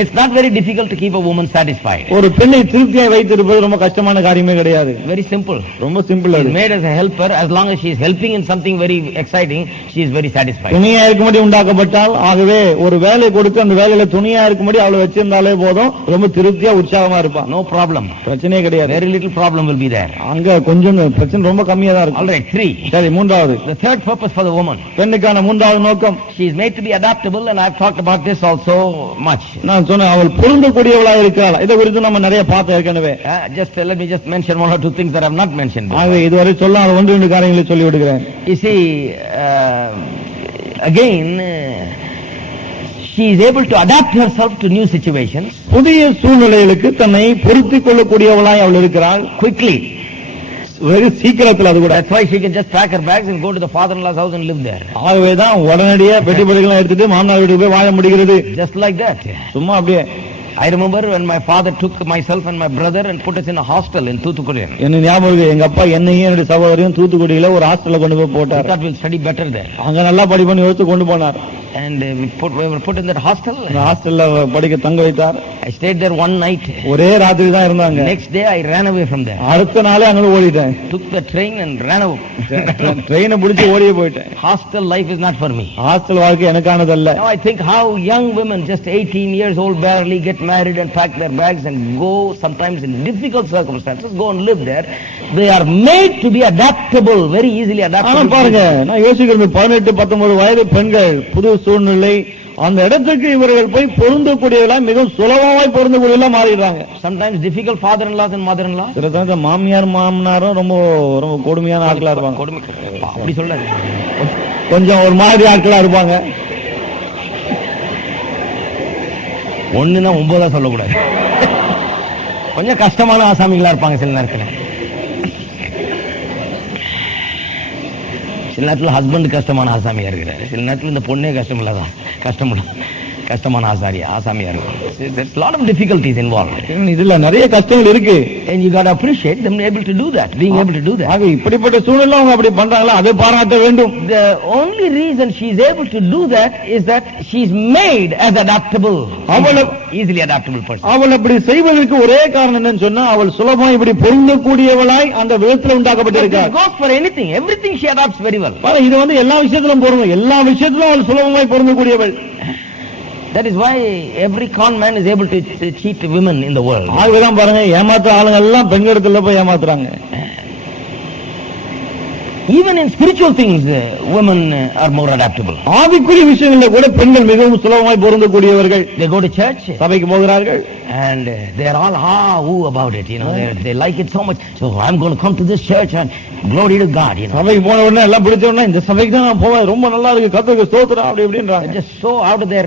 It's not very difficult to keep a woman satisfied. ஒரு பெண்ணை திருப்தியா வைத்திருப்பது ரொம்ப கஷ்டமான காரியமே கிடையாது. Very simple. ரொம்ப simple. She is made as a helper. As long as she is helping in something very exciting, she is very satisfied. துணையா இருக்கும்படி உண்டாக்கப்பட்டால், ஆகவே ஒரு வேலை கொடுத்து அந்த வேலையில துணையா இருக்கும்படி அவளை வச்சிருந்தாலே போதும், ரொம்ப திருப்தியா உற்சாகமா இருப்பான். No problem. பிரச்சனையே கிடையாது. Very little problem will be there. அங்க கொஞ்சம் பிரச்சனை ரொம்ப கம்மியா தான் இருக்கும். All right, 3. சரி, மூன்றாவது. The third purpose for the woman. பெண்ணுக்கான மூன்றாவது நோக்கம். She is made to be adaptable, and I've talked about this also much. நான் சொன்னேன், அவள் பொருந்தக்கூடியவளா இருக்கிறாள். இதை குறித்து நம்ம நிறைய பார்த்து ஏற்கனவே. Let me just mention one or two things that I have not mentioned. ஆகவே இதுவரை சொல்லாத ஒன்று ரெண்டு காரியங்களை சொல்லி விடுகிறேன். You see, again, she is able to adapt herself to new situations. புதிய சூழ்நிலைகளுக்கு தன்னை பொருத்திக் கொள்ளக்கூடியவளாய் அவள் இருக்கிறாள். Quickly. வெரி சீக்கிரத்தில். அது கூட. That's why she can just pack her bags and go to the father-in-law's house and live there. ஆகவேதான் உடனடியா பெட்டி படிக்கலாம் எடுத்துட்டு மாமனார் வீட்டுக்கு போய் வாழ முடிகிறது. Just like that. சும்மா அப்படியே. I remember when my father took myself and my brother and put us in a hostel in Thoothukudi. என்ன ஞாபகம், எங்க அப்பா என்னையும் என்னுடைய சகோதரியும் தூத்துக்குடியில ஒரு ஹாஸ்டல்ல கொண்டு போய் போட்டார். That will study better there. அங்க நல்லா படிப்போன்னு யோசிச்சு கொண்டு போனார். And we were put in that hostel. அந்த ஹாஸ்டல்ல படிக்க தங்க வைத்தார். I stayed there one night. ஒரே ராத்திரி தான் இருந்தாங்க. Next day I ran away from there. அடுத்த நாளே அங்க ஓடிட்டேன். Took the train and ran away. ட்ரெயினை பிடிச்சு ஓடியே போயிட்டேன். Hostel life is not for me. Hostel வாழ்க்கை எனக்கானதல்ல. Now I think how young women, just 18 years old, barely get married and pack their bags and go, sometimes in difficult circumstances, go and live there. They are made to be adaptable, very easily adaptable. ஆனா பாருங்க, நான் யோசிக்கிறேன், 18-19 வயது பெண்கள் புது சூழ்நிலை, அந்த இடத்துக்கு இவர்கள் போய் பொருந்தக்கூடியவர்களா, மிகவும் சுலபமாய் பொருந்தக்கூடியவர்களா மாறிடுறாங்க. Sometimes difficult father-in-laws and mother-in-law. சில சமயத்துல மாமியார் மாமனாரும் ரொம்ப ரொம்ப கொடுமையான ஆட்களா இருப்பாங்க. அப்படி சொல்லாது, கொஞ்சம் ஒரு மாதிரி ஆட்களா இருப்பாங்க. ஒண்ணுன்னா 9 சொல்லக்கூடாது. கொஞ்சம் கஷ்டமான ஆசாமிகளா இருப்பாங்க சில நேரத்துல. சில நேரத்துல ஹஸ்பண்ட் கஷ்டமான ஆசாமியா இருக்கிறாரு, சில நேரத்துல இந்த பொண்ணே கஷ்டமான ஆசாமியா இருக்கும். There's a lot of difficulties involved. இதுல நிறைய கஷ்டங்கள் இருக்கு. And you got to appreciate them able to do that, being able to do that. ஆக இப்படிப்பட்ட சூழல்ல அவங்க அப்படி பண்றாங்களா, அதை பாராட்ட வேண்டும். The only reason she is able to do that is that she is made as adaptable, easily adaptable person. அவள் அப்படி செய்வதற்கு ஒரே காரணம் என்னன்னு சொன்னா, அவள் சுலபமாக இப்படி பொருந்தக்கூடியவளாய் அந்த விதத்துல உண்டாக்கப்பட்டிருக்காள். It goes for anything, everything she adapts very well. இது வந்து எல்லா விஷயத்திலும் பொருந்தும், எல்லா விஷயத்திலும் அவள் சுலபமாய் பொருந்தக்கூடியவள். That is why every con man is able to cheat women in the world. ஆகவேதான் பாருங்க, ஏமாத்துற ஆளுங்க எல்லாம் பெண்களிடத்துல போய் ஏமாத்துறாங்க. Even in spiritual things, women are more adaptable. ஆவிக்குரிய விஷயங்கள்ல கூட பெண்கள் மிகவும் சுலபமாய் பொருந்தக்கூடியவர்கள். They go to church, சபைக்கு போகிறார்கள், and they are all ooh about it, they like it so much, so I'm going to come to this church and glory to God, சபைக்கு போன உடனே எல்லாம் பிடிச்ச உடனே இந்த சபைக்கு தான் நான் போவேன், ரொம்ப நல்லா இருக்கு, கர்த்தருக்கு ஸ்தோத்திரம் அப்படி இப்படின்றாங்க. Just so out of their,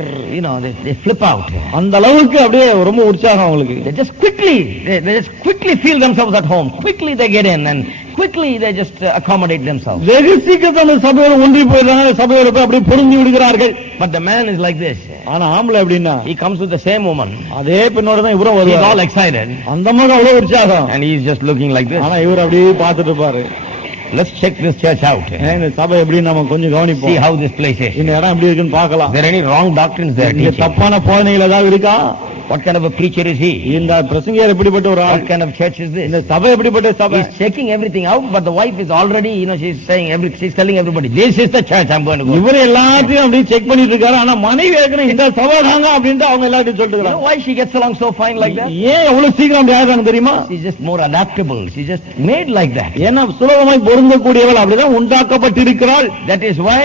they flip out. அந்த அளவுக்கு அப்படியே ரொம்ப உற்சாகம் அவங்களுக்கு. They just quickly feel themselves at home, quickly they get in and quickly they just accommodate themselves. வெகு சீக்கிரத்துல அந்த சபையோட ஒன்றி போயிடுறாங்க, சபையோட போய் அப்படியே பொருந்தி விடுகிறார்கள். But the man is like this. ஆனா ஆம்பளை எப்படின்னா, he comes with the same woman, அதே பெண்ணோட தான் இவரும் வருவார். He's all excited, அந்த மாதிரி அவ்வளவு உற்சாகம், and he is just looking like this. ஆனா இவர் அப்படியே பார்த்துட்டு இருப்பாரு. Let's check this church out. இந்த சபை எப்படி நம்ம கொஞ்சம் கவனிப்போம். See how this place is. இந்த இடம் எப்படி இருக்குன்னு பார்க்கலாம். There any wrong doctrines there? இங்க தப்பான போதனைகள் ஏதாவது இருக்கா? What kind of a preacher is he? இந்த பிரசங்கியார் எப்படிப்பட்ட ஒரு ஆள்? What kind of church is this? இந்த சபை எப்படிப்பட்ட சபை? He's checking everything out, but the wife is already, she's telling everybody, this is the church I'm going to go. இவர் எல்லாத்தையும் அப்படியே செக் பண்ணிட்டு இருக்காரு, ஆனா மனைவி ஏற்கனவே இந்த சபை தாங்க அப்படினு அவங்க எல்லாத்தையும் சொல்லிட்டு இருக்காங்க. Why she gets along so fine like that? ஏன் அவ்வளவு சீக்கிரம் அப்படி ஆயிடுறாங்க தெரியுமா? She's just more adaptable. She's just made like that. ஏன்னா சுலபமாய் பொருந்தக்கூடியவள் அப்படிதான் உண்டாக்கப்பட்டிருக்கிறாள். That is why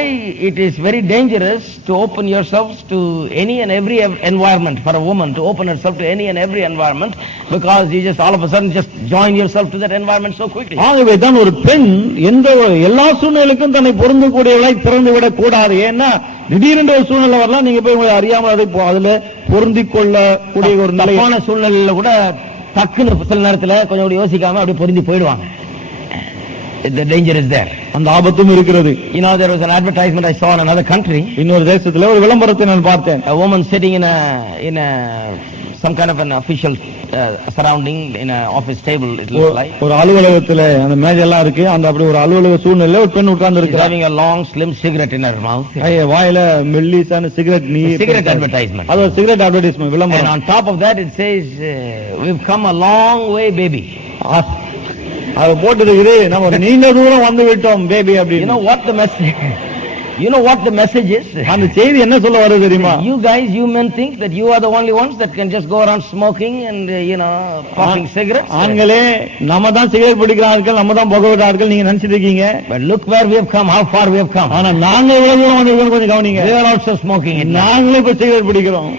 it is very dangerous to open yourselves to any and every environment, for a woman to open herself to any and every environment, because you just all of a sudden just join yourself to that environment so quickly. ஆகவே தான் ஒரு பெண் எல்லா சூழ்நிலைக்கும் தன்னை பொருந்தக்கூடியவளாய் திறந்து விட கூடாது. ஏன்னா திடீரென்று ஒரு சூழ்நிலை வரலாம், நீங்க போய் உங்களை அறியாமல் அதுல பொருந்திக் கொள்ள கூடிய ஒரு நிலையான சூழ்நிலையில கூட டக்குன்னு சில நேரத்துல கொஞ்சம் யோசிக்காம அப்படியே பொருந்தி போயிடுவாங்க. The danger is there. அந்த ஆபத்தும் இருக்கிறது. There was an advertisement I saw in another country. இன்னொரு தேசத்துல ஒரு விளம்பரத்தை நான் பார்த்தேன். A woman sitting in a some kind of an official surrounding in a office table, it looks like. ஒரு அலுவலகத்துல அந்த மேஜை எல்லாம் இருக்கு, அந்த அப்படி ஒரு அலுவலக சூழ்நிலையில ஒரு பெண் உட்கார்ந்து இருக்கா. Having a long slim cigarette in her mouth. வாயில மெல்லிசான சிகரெட் cigarette advertisement. அது ஒரு சிகரெட் அட்வர்டைஸ்மென்ட் விளம்பரம். And on top of that it says we've come a long way baby. அது போட்டுருக்கு, நம்ம ஒரு நீண்ட தூரம் வந்து விட்டோம் பேபி அப்படி. You know what the message is? அந்த செய்தி என்ன சொல்ல வருது தெரியுமா? You guys, you men think that you are the only ones that can just go around smoking and puffing cigarettes. ஆண்களே நம்ம தான் சிகரெட் பிடிக்கிறார்கள், நம்ம தான் புகைவிடுறார்கள் நீங்க நினைச்சிட்டு இருக்கீங்க. But look where we have come, how far we have come. ஆனா நாங்க எவ்வளவு தூரம் வந்திருக்கோம் கொஞ்சம் கவனிங்க. They are also smoking it. நாங்களே இப்ப சிகரெட் பிடிக்கிறோம்.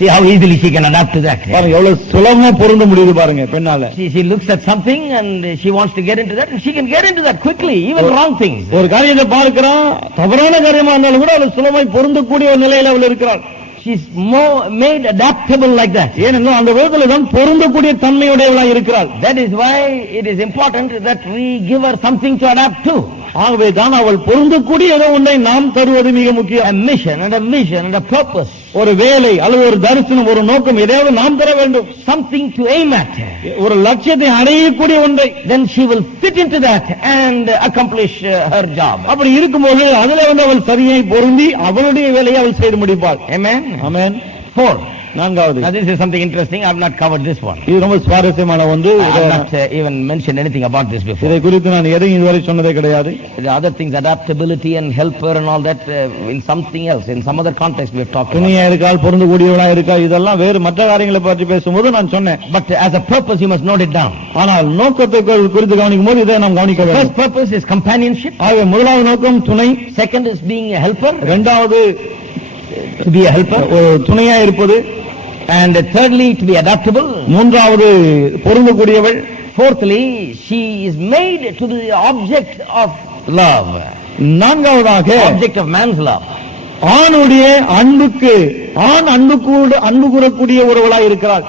See how easily she can adapt to that. பாருங்க எவ்வளவு சுலபமா பொருந்த முடியுது பாருங்க பெண்ணால. She looks at something and she wants to get into that, and she can get into that quickly, even wrong things. ஒரு காரியத்தை பார்க்கறோம், தவறான காரியமா இருந்தாலும் கூட அவள் சுலபமாய் பொருந்தக்கூடிய ஒரு நிலையில அவள் இருக்கிறாள். She's more made adaptable like that. ஏனென்றால் அந்த விதத்துல தான் பொருந்தக்கூடிய தன்மையுடையவளாய் இருக்கிறாள். That is why it is important that we give her something to adapt to. ஆகவே தான் அவள் பொருந்தக்கூடிய ஏதோ ஒன்றை நாம் தருவது மிக முக்கியம். A mission and a vision and a purpose. ஒரு வேலை அல்லது ஒரு தரிசனம், ஒரு நோக்கம், எதையாவது நாம் தர வேண்டும். Something to aim at. ஒரு லட்சியத்தை அடையக்கூடிய ஒன்றை. Then she will fit into that and accomplish her job. அப்படி இருக்கும்போது அதிலே அவள் சரியாய் பொருந்தி அவளுடைய வேலையை அவள் செய்து முடிப்பாள். Amen. Amen. 4. நான்காவது. Now this is something interesting. I have not covered this one. இது ரொம்ப சுவாரஸ்யமான ஒன்று. I have not even mentioned anything about this before. இதை குறித்து நான் எதையும் இதுவரை சொன்னதே கிடையாது. The other things, adaptability and helper and all that, in something else, in some other context we have talked about. துணியா இருக்கால், பொருந்தக்கூடியவளா இருக்கா, இதெல்லாம் வேறு மற்ற காரியங்களை பற்றி பேசும்போது நான் சொன்னேன். But as a purpose you must note it down. ஆனால் நோக்கத்தை குறித்து கவனிக்கும் போது இதை நாம் கவனிக்க வேண்டும். First purpose is companionship. ஆகவே முதலாவது நோக்கம் துணை. Second is being a helper. இரண்டாவது to be a helper. ஒரு துணையா இருப்பது. And thirdly, to be adaptable. மூன்றாவது பொருந்தக்கூடியவள். Fourthly, she is made to be the object of love. நான்காவதாக object of man's love. ஆணுடைய அன்புக்கு அன்பு கூறக்கூடிய ஒருவளாய் இருக்கிறாள்.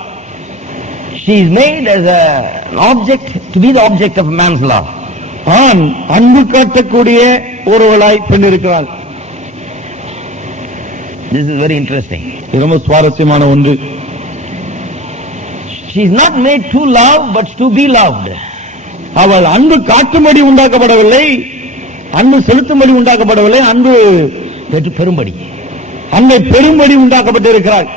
She is made as an object to be the object of man's love. ஆண் அன்பு காட்டக்கூடிய ஒருவளாய் பெண் இருக்கிறாள். This is very interesting. இது ரொம்ப சுவாரஸ்யமான ஒன்று. She is not made to love but to be loved. அவள் அன்பு காட்டும்படி உண்டாக்கப்படவில்லை, அன்பு செலுத்தும்படி உண்டாக்கப்படவில்லை, அன்பு பெரும்படி, அன்பை பெரும்படி உண்டாக்கப்பட்டிருக்கிறாள்.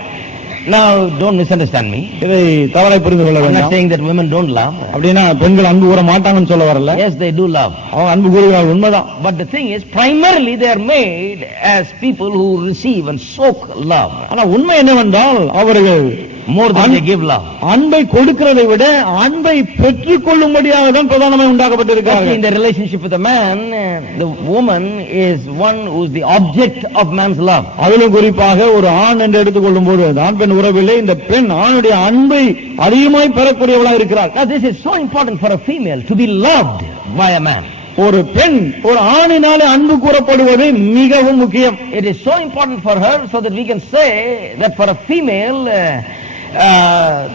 Now don't misunderstand me. இதை தவறாய் புரிந்து கொள்ள I'm not வேண்டாம். saying that women don't love. அப்படின்னா பெண்கள் அன்பு கூற மாட்டாங்கன்னு சொல்ல வரல. Yes, they do love. அவங்க அன்பு கூறுகிறாள், உண்மைதான். But the thing is, primarily they are made as people who receive and soak love. ஆனா உண்மை என்னவென்றால் அவர்கள் More than they give love. அன்பை கொடுக்கிறதை விட அன்பை பெற்றுக் கொள்ளும்படியாக தான் பிரதானமாக Especially உண்டாக்கப்பட்டிருக்கிறார்கள். in the relationship with the man, the woman is one who is the object of man's love. அதிலும் குறிப்பாக ஒரு ஆண் என்று எடுத்துக்கொள்ளும் போது ஆண் பெண் உறவில்லை, இந்த பெண் ஆணுடைய அன்பை அதிகமாய் பெறக்கூடியவளாக இருக்கிறார். Now this is so important for a female to be loved by a man. ஒரு பெண் ஒரு ஆணினாலே அன்பு கூறப்படுவது மிகவும் முக்கியம். It is so important for her so that we can say that for a female,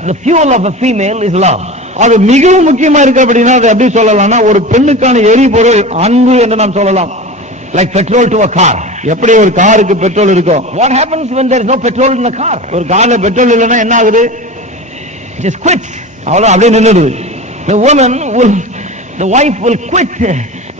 the fuel of a female is love. அது மிகவும் முக்கியமா இருக்கு. அப்படின்னா அதை எப்படி சொல்லலாம்னா ஒரு பெண்ணுக்கான எரிபொருள் அன்பு என்று நாம் சொல்லலாம். Like petrol to a car. எப்படி ஒரு காருக்கு பெட்ரோல் இருக்கும்? What happens when there is no petrol in the car? ஒரு கார்ல பெட்ரோல் இல்லைன்னா என்ன ஆகுது? It just quits. அவ்வளவு அப்படியே நின்னுடுது. The wife will quit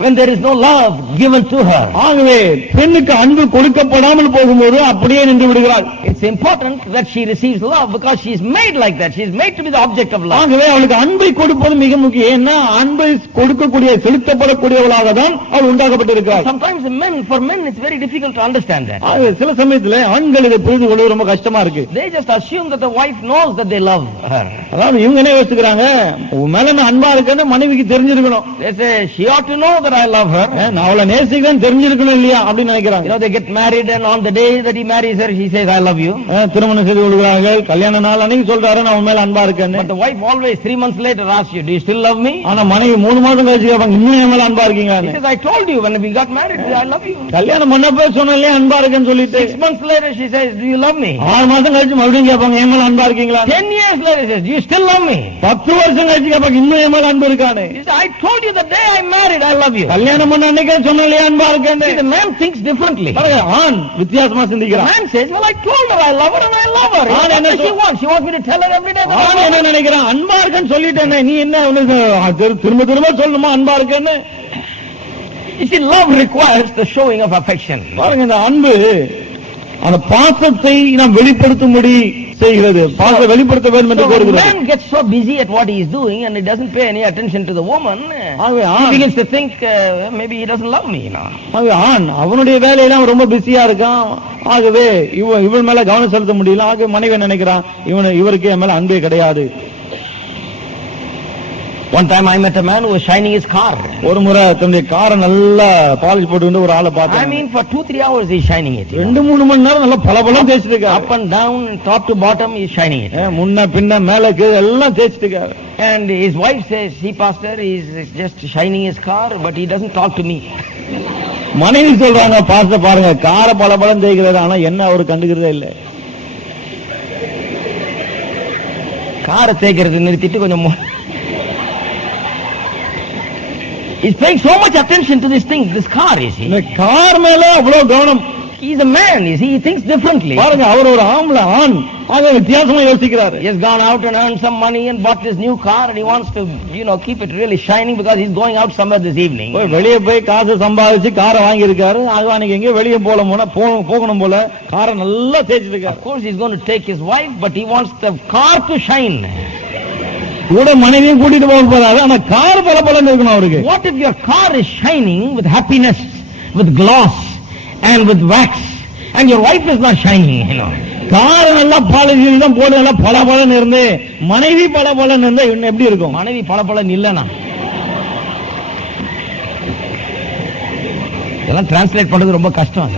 when there is no love given to her. ஆகவே பெண்ணுக்கு அன்பு கொடுக்கப்படாமல் போகும்போது அப்படியே நின்று விடுகிறாள். It's important that she receives love because she is made like that. She is made to be the object of love. ஆகவே அவளுக்கு அன்பை கொடுப்பது மிக முக்கியம். ஏன்னா அன்பை கொடுக்கக்கூடிய செலுத்தப்படக்கூடியவளாக தான் அவள் உண்டாக்கப்பட்டிருக்கிறாள். Sometimes for men it's very difficult to understand that. ஆகவே சில சமயத்துல ஆண்கள் இதை புரிந்து கொள்வது ரொம்ப கஷ்டமா இருக்கு. They just assume that the wife knows that they love her. அதாவது இவங்க என்ன யோசிக்கிறாங்க, உன் மேல நான் அன்பா இருக்கேன்னு மனைவிக்கு தெரிஞ்சிருக்கணும். They say she ought to know that I love her. நான் அவளை நேசிக்கிறேன் தெரிஞ்சிருக்கணும் இல்லையா அப்படின்னு நினைக்கிறாங்க. You know, they get married and on the day that he marries her she says I love you. திருமணம் செய்து கொள்கிறார்கள். கல்யாண நாள் அன்னைக்கு சொல்றாரு நான் உன் மேல அன்பா இருக்கேன்னு. But the wife always 3 months later asks you, do you still love me? ஆனா மனைவி 3 மாதம் கழிச்சு கேட்பாங்க, இன்னும் என் மேல அன்பா இருக்கீங்களா? He says I told you when we got married I love you. கல்யாணம் பண்ணப்ப சொன்ன இல்லையா அன்பா இருக்கேன்னு சொல்லிட்டு 6 months later she says do you love me? 6 மாதம் கழிச்சு மறுபடியும் கேட்பாங்க என் மேல அன்பா இருக்கீங்களா? 10 years later she says do you still love me? 10 வருஷம் கழிச்சு கேட்பாங்க இன்னும் என் மேல அன்பு இருக்கானே? He says I told you the day I married I love you. கல்யாணம் பண்ண அன்னைக்கே சொன்ன இல்லையா அன்பா இருக்கேன்னு? See, the man thinks differently. ஆண் வித்தியாசமா The சிந்திக்கிறான். man says well I told her I love her and I love her. ஆண் என்ன What does she want? She wants me to tell her every day that I ஆண் love என்ன her. நினைக்கிறான், அன்பா இருக்கேன்னு சொல்லிட்டேன் நீ என்ன திரும்ப திரும்ப சொல்லணுமா அன்பா இருக்கேன்னு? You see, love requires the showing of affection. பாருங்க இந்த அன்பு அந்த பாசத்தை நாம் வெளிப்படுத்தும்படி செய்கிறது. பாசத்தை வெளிப்படுத்த வேண்டும் என்று So when கோருகிறது. man gets so busy at what he is doing and he doesn't pay any attention to the woman, ஆகவே he ஆண் begins to think maybe he doesn't love me, you know. ஆகவே ஆண் அவனுடைய வேலையில அவன் ரொம்ப பிஸியா இருக்கான். ஆகவே இவன் மேல கவனம் செலுத்த முடியல. ஆகவே மனைவி நினைக்கிறான் இவருக்கு என் மேல அன்பே கிடையாது. One time I met a man who was shining his car. ஒரு முறை தன்னுடைய காரை நல்லா பாலிஷ் போட்டு ஒரு ஆளை I பார்த்தேன். mean for 2-3 hours he's shining it. 2-3 மணி நேரம் நல்லா பளபளன்னு தேய்ச்சிட்டு இருக்காரு. Up and down, top to bottom he's shining it. முன்ன பின்ன மேல கீழ எல்லாம் தேய்ச்சிட்டு இருக்காரு. And his wife says, see pastor, he's just shining his car but he doesn't talk to me. மனைவி சொல்றாங்க, பாஸ்டர் பாருங்க காரை பளபளன்னு தேய்க்கிறாரு ஆனா என்ன அவரு கண்டுக்கிறதே இல்ல. காரை தேய்க்கிறது நிறுத்திட்டு கொஞ்சம் he's paying so much attention to this thing, this car, you see. இந்த கார் மேல அவ்வளவு கவனம். He's a man, you see, he thinks differently. பாருங்க அவர் ஒரு ஆம்பளை ஆண். ஆக வித்தியாசமா யோசிக்கிறாரு. He has gone out and earned some money and bought this new car and he wants to, keep it really shining because he's going out somewhere this evening. வெளியே போய் காசு சம்பாதிச்சு காரை வாங்கி இருக்காரு. ஆக அன்னைக்கு எங்க வெளியே போகணும் போல காரை நல்லா தேய்ச்சிட்டு இருக்காரு. Of course he's going to take his wife but he wants the car to shine. கூட மனைவியும் கூட்டிட்டு போறாரு ஆனா கார் பளபளன்னு இருக்கணும் அவருக்கு. What if your car is shining with happiness, with gloss and with wax and your wife is not shining, car நல்லா பாலிஷ் தான் போட்டு நல்லா பளபளன்னு இருந்து மனைவி பளபளன்னு இருந்தா இன்னும் எப்படி இருக்கும்? மனைவி பளபளன்னு இல்லனா இதெல்லாம் டிரான்ஸ்லேட் பண்றது ரொம்ப கஷ்டம்.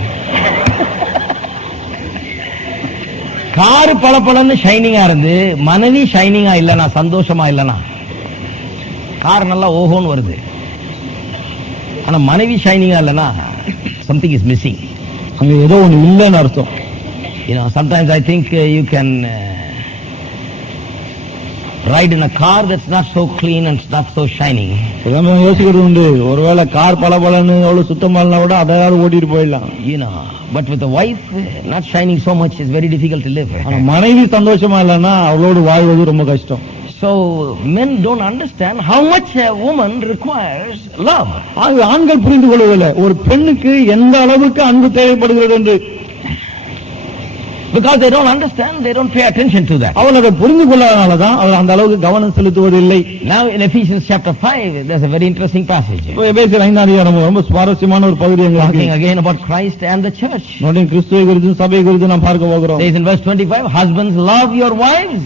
காரு பளபளன்னு ஷைனிங்கா இருந்து மனைவி ஷைனிங்கா இல்லனா, சந்தோஷமா இல்லனா, கார் நல்லா ஓஹோன்னு வருது ஆனா மனைவி ஷைனிங்கா இல்லனா, something is missing. அங்க ஏதோ ஒண்ணு இல்லைன்னு அர்த்தம். Sometimes I think you can ride in a car that's not so clean and not so shining. யோசிக்கிறது உண்டு, ஒருவேளை கார் பளபளன்னு அவ்வளவு சுத்தமா இல்லைனா கூட அதையாவது ஓட்டிட்டு போயிடலாம். But with a wife not shining so much, it's very difficult to live. ஆனா மனைவி சந்தோஷமா இல்லைன்னா அவளோடு வாழ்வது ரொம்ப கஷ்டம். So men don't understand how much a woman requires love. ஆண்கள் புரிந்து கொள்வதில்லை ஒரு பெண்ணுக்கு எந்த அளவுக்கு அன்பு தேவைப்படுகிறது என்று. Because they don't understand, they don't pay attention to that. அவள் அதை புரிந்து கொள்ளாதனாலதான் அவர் அந்த அளவுக்கு கவனம் செலுத்துவதில்லை. Now in Ephesians chapter 5, there's a very interesting passage. எபேசியர் 5ஆம் அதிகாரம் ரொம்ப சுவாரஸ்யமான ஒரு பகுதி அங்க இருக்கு. Talking again about Christ and the church. நோடி கிறிஸ்துவை குறித்து சபையை குறித்து நாம் பார்க்க போகிறோம். Says in verse 25, husbands love your wives.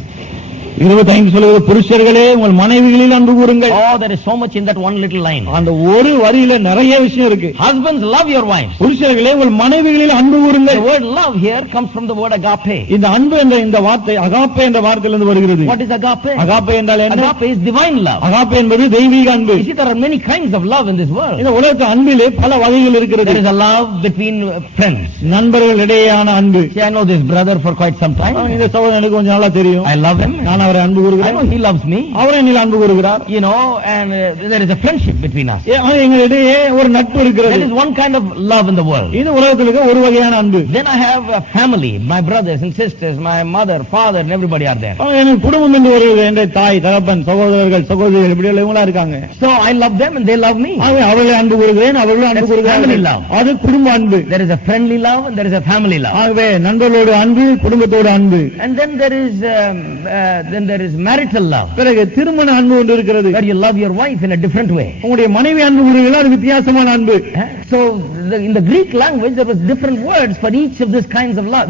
25 சொல்லுவது புருஷர்களே உங்கள் மனைவிகளில் அன்பு கூறுங்கள். Oh, there is so much in that one little line. அந்த ஒரு வரியில நிறைய விஷயம் இருக்கு. Husbands love your wives. புருஷர்களே உங்கள் மனைவிகளில் அன்பு கூறுங்கள். The word love here comes from the word agape. இந்த அன்பு என்ற இந்த வார்த்தை அகாப்பே என்ற வார்த்தையிலிருந்து வருகிறது. What is agape? அகாப்பே என்றால் என்ன? Agape is divine love. Agape என்பது தெய்வீக அன்பு. You see, there are many kinds of love in this world. இந்த உலகத்தில் அன்பிலே பல வகைகள் இருக்கிறது. There is a love between friends. நண்பர்கள் இடையேயான அன்பு. See, I know this brother for quite some time. இந்த சகோதரன் எனக்கு கொஞ்சம் நாளா தெரியும். I love him. நான் அவரை அன்பு கூறுகிறேன். He loves me. அவரை என்னில் அன்பு கூறுகிறார். And there is a friendship between us. எங்களிடையே ஒரு நட்பு இருக்கிறது. That is one kind of love in the world. இது உலகத்தில் இருக்க ஒரு வகையான அன்பு. Then I have a family, my brothers and sisters, my mother, father, and everybody are there. எனக்கு குடும்பம் என்று ஒரு என்ற தாய், தகப்பன், சகோதரர்கள், சகோதரிகள் இப்படி எல்லாம் இருக்காங்க. So I love them and they love me. அவர்களை அன்பு கூறுகிறேன், அவர்களும் அன்பு கூறுகிறார்கள். அது குடும்ப அன்பு. There is a friendly love and there is a family love. ஆகவே நண்பர்களோடு அன்பு, குடும்பத்தோடு அன்பு. And then there is marital love. பிறகு திருமண அன்பு ஒன்று இருக்கிறது. Where you love your wife in a different way. உங்களுடைய மனைவி அன்பு கூறுகிறீர்கள், அது வித்தியாசமான அன்பு. So in the Greek language there was different words for each of these kinds of love.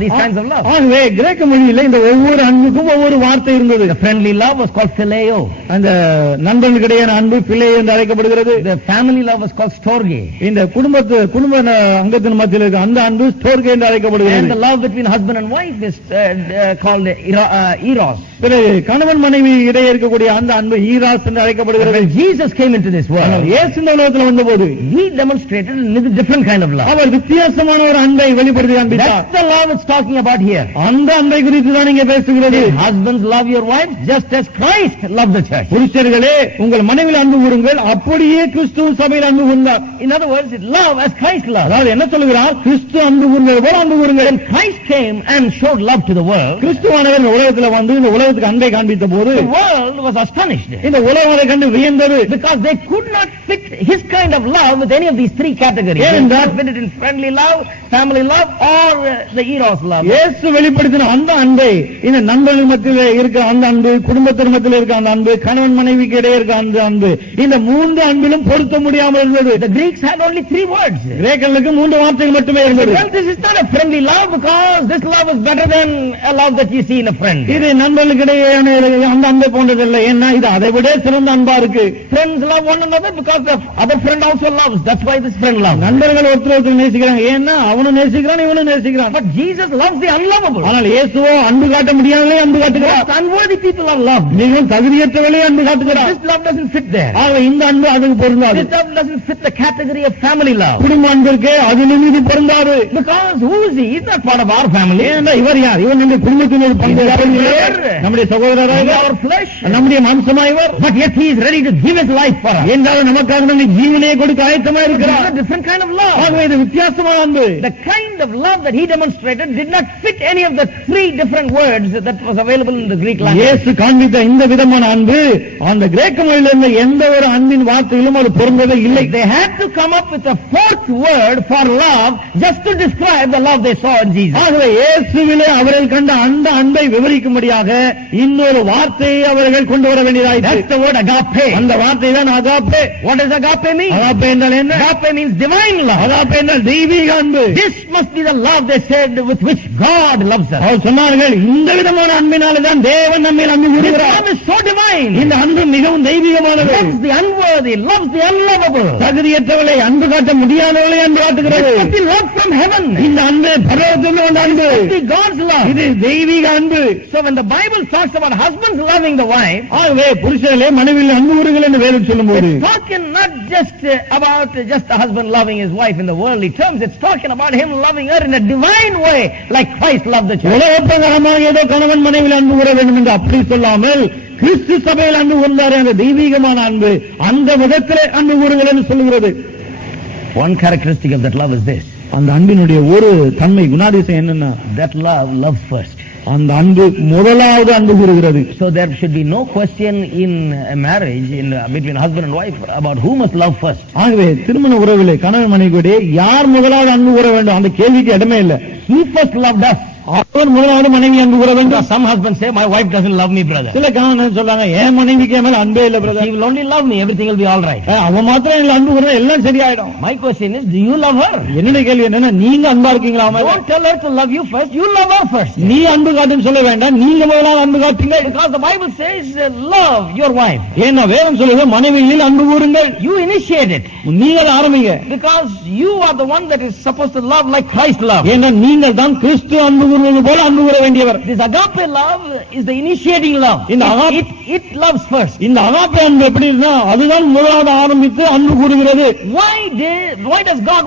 ஆகவே கிரேக்க மொழியில இந்த ஒவ்வொரு அன்புக்கும் ஒவ்வொரு வார்த்தை இருந்தது. The friendly love was called phileo. அந்த நண்பர்களுக்கிடையான அன்பு phileo என்று அழைக்கப்படுகிறது. The family love was called storge. இந்த குடும்ப அங்கத்தின் மத்தியில் இருக்க அந்த அன்பு storge என்று அழைக்கப்படுகிறது. And the love between husband and wife is called eros. பிறகு கணவன் மனைவி இடையே இருக்கக்கூடிய அந்த அன்பு ஈராஸ் என்று அழைக்கப்படுகிறது. Jesus came into this world. இயேசு இந்த உலகத்தில் வந்தபோது he demonstrated a different kind of love. அவர் வித்தியாசமான ஒரு அன்பை வெளிப்படுத்தி காண்பித்தார். That's the love it's talking about here. அந்த அன்பை குறித்து தான் இங்கே பேசுகிறது. Husbands love your wives just as Christ loved the church. புருஷர்களே உங்கள் மனைவியில் அன்பு கூறுங்கள் அப்படியே கிறிஸ்து சபையில் அன்பு கூர்ந்தார். In other words, love as Christ loved. அதாவது என்ன சொல்கிறார்? கிறிஸ்து அன்பு கூர்ந்தது போல அன்பு கூறுங்கள். When Christ came and showed love to the world, கிறிஸ்துவானவர் இந்த உலகத்தில் வந்து இந்த உலகத்துக்கு அன்பை காண்பித்த போது the world was astonished. இந்த உலகம் அதை கண்டு வியந்தது. Because they could not fit his kind of love with any of these three categories. They could not fit it in friendly love, family love, or the eros love. இயேசு வெளிப்படுத்தின அந்த அன்பை இந்த நண்பர்கள் மத்தியில் இருக்க அந்த அன்பு, குடும்பத்தின் மத்தியில் இருக்க அந்த அன்பு, கணவன் மனைவிக்கு இடையே இருக்க அந்த அன்பு, இந்த மூன்று அன்பிலும் பொருத்த முடியாமல் இருந்தது. The Greeks had only three words. கிரேக்கர்களுக்கு மூன்று வார்த்தைகள் மட்டுமே இருந்தது. Well, this is not a friendly love because this love is better than a love that you see in a friend. இது நண்பர்களுக்கு இடையேயான அந்த அன்பை போன்றதில்லை. ஏன்னா இது அதை விட சிறந்த அன்பா இருக்கு. Friends love one another because the other friend also loves. That's why this friend loves. நண்பர்கள் ஒருத்தர் நேசிக்கிறாங்க. ஏன்னா அவனும் நேசிக்கிறான், இவனும் நேசிக்கிறான். But Jesus loves the unlovable. ஆனால் இயேசுவோ அன்பு காட்ட முடியாதவர்களே அன்பு காட்டுகிறார். Unworthy people are loved. மிகவும் தகுதியற்றவர்களே அன்பு காட்டுகிறார். This love doesn't fit there. ஆக இந்த அன்பு அதுக்கு பொருந்தாது. This love doesn't fit the category of family love. குடும்ப அன்பிற்கு அதிலும் இது பொருந்தாது. Because who is he? He's not part of our family. ஏன்னா இவர் யார்? இவர் நம்முடைய குடும்பத்தின் ஒரு பங்காளர், நம்முடைய சகோதரராக, our flesh, நம்முடைய மாம்சமாய் இவர். But yet he is ready to give his life for us. என்றாலும் நமக்காக நம்முடைய ஜீவனையை கொடுக்க ஆயத்தமாக இருக்கிறார். It's a different kind of love. ஆகவே இது வித்தியாசமான அன்பு. The kind of love that he demonstrated did not fit any of the three different words that was available in the Greek language. இயேசு காண்பித்த இந்த விதமான அன்பு அந்த கிரேக்க மொழியில் இருந்த எந்த ஒரு அன்பின் வார்த்தையிலும் அது பொருந்தவே இல்லை. They had to come up with a fourth word for love just to describe the love they saw in Jesus. ஆகவே இயேசுவிலே அவர்கள் கண்ட அந்த அன்பை விவரிக்கும்படியாக இன்னொரு வார்த்தையை அவர்கள் கொண்டு வர வேண்டியதாயிற்று. That's the word agape. அந்த வார்த்தை தான் agape. What does agape mean? agape என்றால் என்ன? Agape means divine love. agape என்றால் தெய்வீக அன்பு. This must be the love they said with which God loves us. அவர் சொன்னார்கள் இந்த விதமான அன்பினாலே தான் தேவன் நம்மை அன்பு கூறுகிறார். This love is so divine. இந்த அன்பு மிகவும் தெய்வீகமானது. Loves the unworthy, loves the unlovable. தகுதியற்றவளை அன்பு காட்ட முடியாதவளை அன்பு காட்டுகிறது. This is the love from heaven. இந்த அன்பு பரலோகத்திலிருந்து வந்த அன்பு. This is God's love. இது தெய்வீக அன்பு. So when the Bible talks about about husbands loving the wife, ஆகவே புருஷர்களே மனைவியில் அன்பு கூறுங்கள் என்று வேதம் சொல்லும்போது it's talking not just about just the husband loving his wife in the worldly terms. It's talking about him loving her in a divine way, like Christ loved the church. உலகப்பிரகாரமாக ஏதோ கணவன் மனைவியில் அன்பு கூற வேண்டும் என்று அப்படி சொல்லாமல் கிறிஸ்து சபையில் அன்பு கூர்ந்தாரே அந்த தெய்வீகமான அன்பு, அந்த விதத்திலே அன்பு கூறுங்கள் என்று சொல்லுகிறது. One characteristic of that love is this. அந்த அன்பினுடைய ஒரு தன்மை குணாதிசயம் என்னன்னா, That love loves first. அந்த அன்பு முதலாவது அன்பு கூறுகிறது. So there should be no question in a marriage between husband and wife about who must love first. ஆகவே திருமண உறவிலே கணவன் மனைவியிடையே யார் முதலாவது அன்பு கூற வேண்டும் அந்த கேள்விக்கு இடமே இல்லை. He first loved us. அவர் முதலாவது மனைவி அன்பு கூற வேண்டும். Some husbands say, my wife doesn't love me, brother. சில கணவன் சொல்றாங்க, என் மனைவிக்கு என் மேல அன்பே இல்ல brother. She will only love me, everything will be all right. அவன் மாத்திரம் இல்ல அன்பு கூற எல்லாம் சரியாயிடும். My question is, do you love her? என்னுடைய கேள்வி என்னன்னா, நீங்க அன்பா இருக்கீங்களா? Don't tell her to love you first, you love her first. நீ அன்பு காட்டுன்னு சொல்ல வேண்டாம், நீங்க முதலாவது அன்பு காட்டுங்க. Because the Bible says, love your wife. ஏன்னா வேதம் சொல்லுது மனைவியில் அன்பு கூறுங்கள். You initiate it. நீங்கள் ஆரம்பிங்க. Because you are the one that is supposed to love like Christ loved. ஏன்னா நீங்கள் தான் கிறிஸ்து அன்பு கூறுவது போல அன்பு கூற வேண்டியவர். This agape love is the initiating love. It loves first. இந்த அகாப்பே அன்பு எப்படி இருந்தா அதுதான் முதலாவது ஆரம்பித்து அன்பு கூறுகிறது. Why does God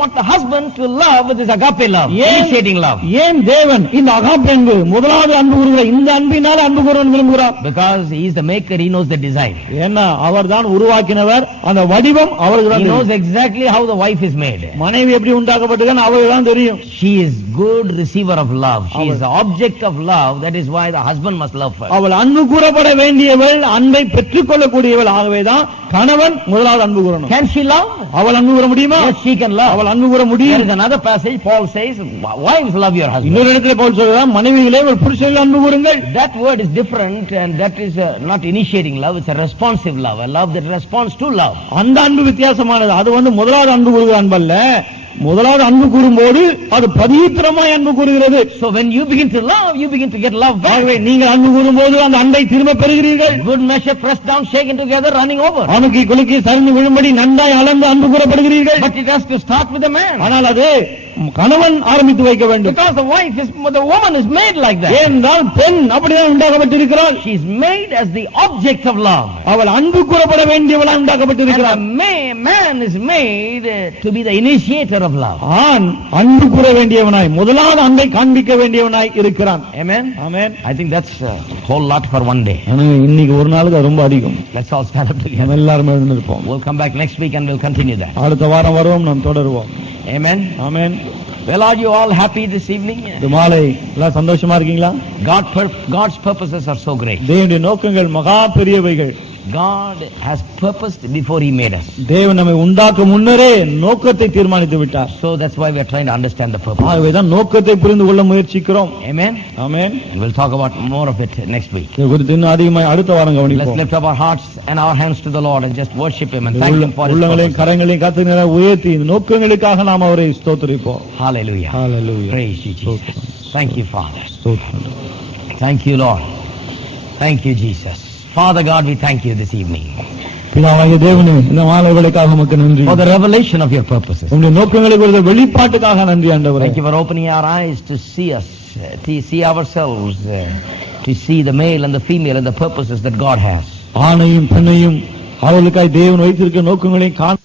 want the husband to love with this agape love, initiating love? ஏன் தேவன் இந்த அகாப்பே அன்பு முதலாவது அன்பு கூறுகிற இந்த அன்பினால் அன்பு கூற விரும்புகிறார்? Because he is the maker, he knows the design. ஏன்னா அவர் தான் உருவாக்கினவர், அந்த வடிவம் அவருக்கு தான். He knows exactly how the wife is made. மனைவி எப்படி உண்டாக்கப்பட்டதுன்னு அவருக்கு தான் தெரியும். She is good receiver of love. She is the object of love. That is why the husband must love first. அவள் அன்பு கூறப்பட வேண்டியவள், அன்பை பெற்றுக் கொள்ளக்கூடியவள். ஆகவேதான் கணவன் முதலாவது அன்பு கூறணும். Can she love? அவள் அன்பு கூற முடியுமா? Yes, she can love. அவள் அன்பு கூற முடியும். There is another passage Paul says, wives love your husband. இன்னொரு இடத்துல பவுல் சொல்றார், மனைவிகளே உங்கள் புருஷனை அன்பு கூறுங்கள். That word is different, and that is not initiating love, it's a responsive love, a love that responds to love. அந்த அன்பு வித்தியாசமானது. அது முதலாவது அன்பு கூறுகிற அன்பல்ல. முதலாவது அன்பு கூறும்போது அது பதியுத்தரமாய் அன்பு கூறுகிறது. So when you begin to love, you begin to get love back. ஆகவே நீங்கள் அன்பு கூறும்போது அந்த அன்பை திரும்ப பெறுகிறீர்கள். Good measure pressed down, shaken together, running over. அணுக்கி குலுக்கி சரிந்து விழும்படி நன்றாய் அளந்து அன்பு கூறப்படுகிறீர்கள். But it has to start with the man. ஆனால் அது கணவன் ஆரம்பித்து வைக்க வேண்டும். Because the woman is made like that. ஏனென்றால் பெண் அப்படிதான் உண்டாக்கப்பட்டிருக்கிறாள். She is made as the object of love. அவள் அன்பு கூறப்பட வேண்டியவளாக உண்டாக்கப்பட்டிருக்கிறாள். Man is made to be the initiator of love. ஆண் அன்பு கூற வேண்டியவனாய், முதலாவது அன்பை காண்பிக்க வேண்டியவனாய் இருக்கிறான். Amen. Amen. I think that's a whole lot for one day. இன்னைக்கு ஒரு நாளுக்கு ரொம்ப அதிகம். Let's all stand up together. நம்ம எல்லாரும் எழுந்திருப்போம். We'll come back next week and we'll continue that. அடுத்த வாரம் வருவோம், நாம் தொடருவோம். Amen. Amen. Well, are you all happy this evening? இந்த மாலை எல்லாம் சந்தோஷமா இருக்கீங்களா? God's purposes are so great. தேவனுடைய நோக்கங்கள் மகா பெரியவைகள். God has purposed before he made us. தேவன் நம்மை உண்டாக்க முன்னரே நோக்கத்தை தீர்மானித்து விட்டார். So that's why we are trying to understand the purpose. ஆகவேதான் நோக்கத்தை புரிந்து கொள்ள முயற்சிக்கிறோம். Amen. Amen. And we'll talk about more of it next week. இது குறித்து இன்னும் அதிகமாக அடுத்த வாரம் Let's கவனிப்போம். lift up our hearts and our hands to the Lord and just worship him and thank him for his உள்ளங்களையும் purpose. கரங்களையும் கர்த்தரை உயர்த்தி இந்த நோக்கங்களுக்காக நாம் அவரை ஸ்தோத்திரிப்போம். Hallelujah. Hallelujah. Praise you, Jesus. Thank you, Father. ஸ்தோத்திரம். Thank you, Lord. Thank you, Jesus. Father God, we thank you this evening பிதாவாகிய தேவனே, இந்த மாலைகளுக்காக உமக்கு நன்றி. for the revelation of your purposes. உம்முடைய நோக்கங்களை குறித்த வெளிப்பாட்டுக்காக நன்றி ஆண்டவரே. Thank you for opening our eyes to see us, to see ourselves, to see the male and the female and the purposes that God has. ஆணையும் பெண்ணையும் அவர்களுக்காய் தேவன் வைத்திருக்கிற நோக்கங்களையும் காண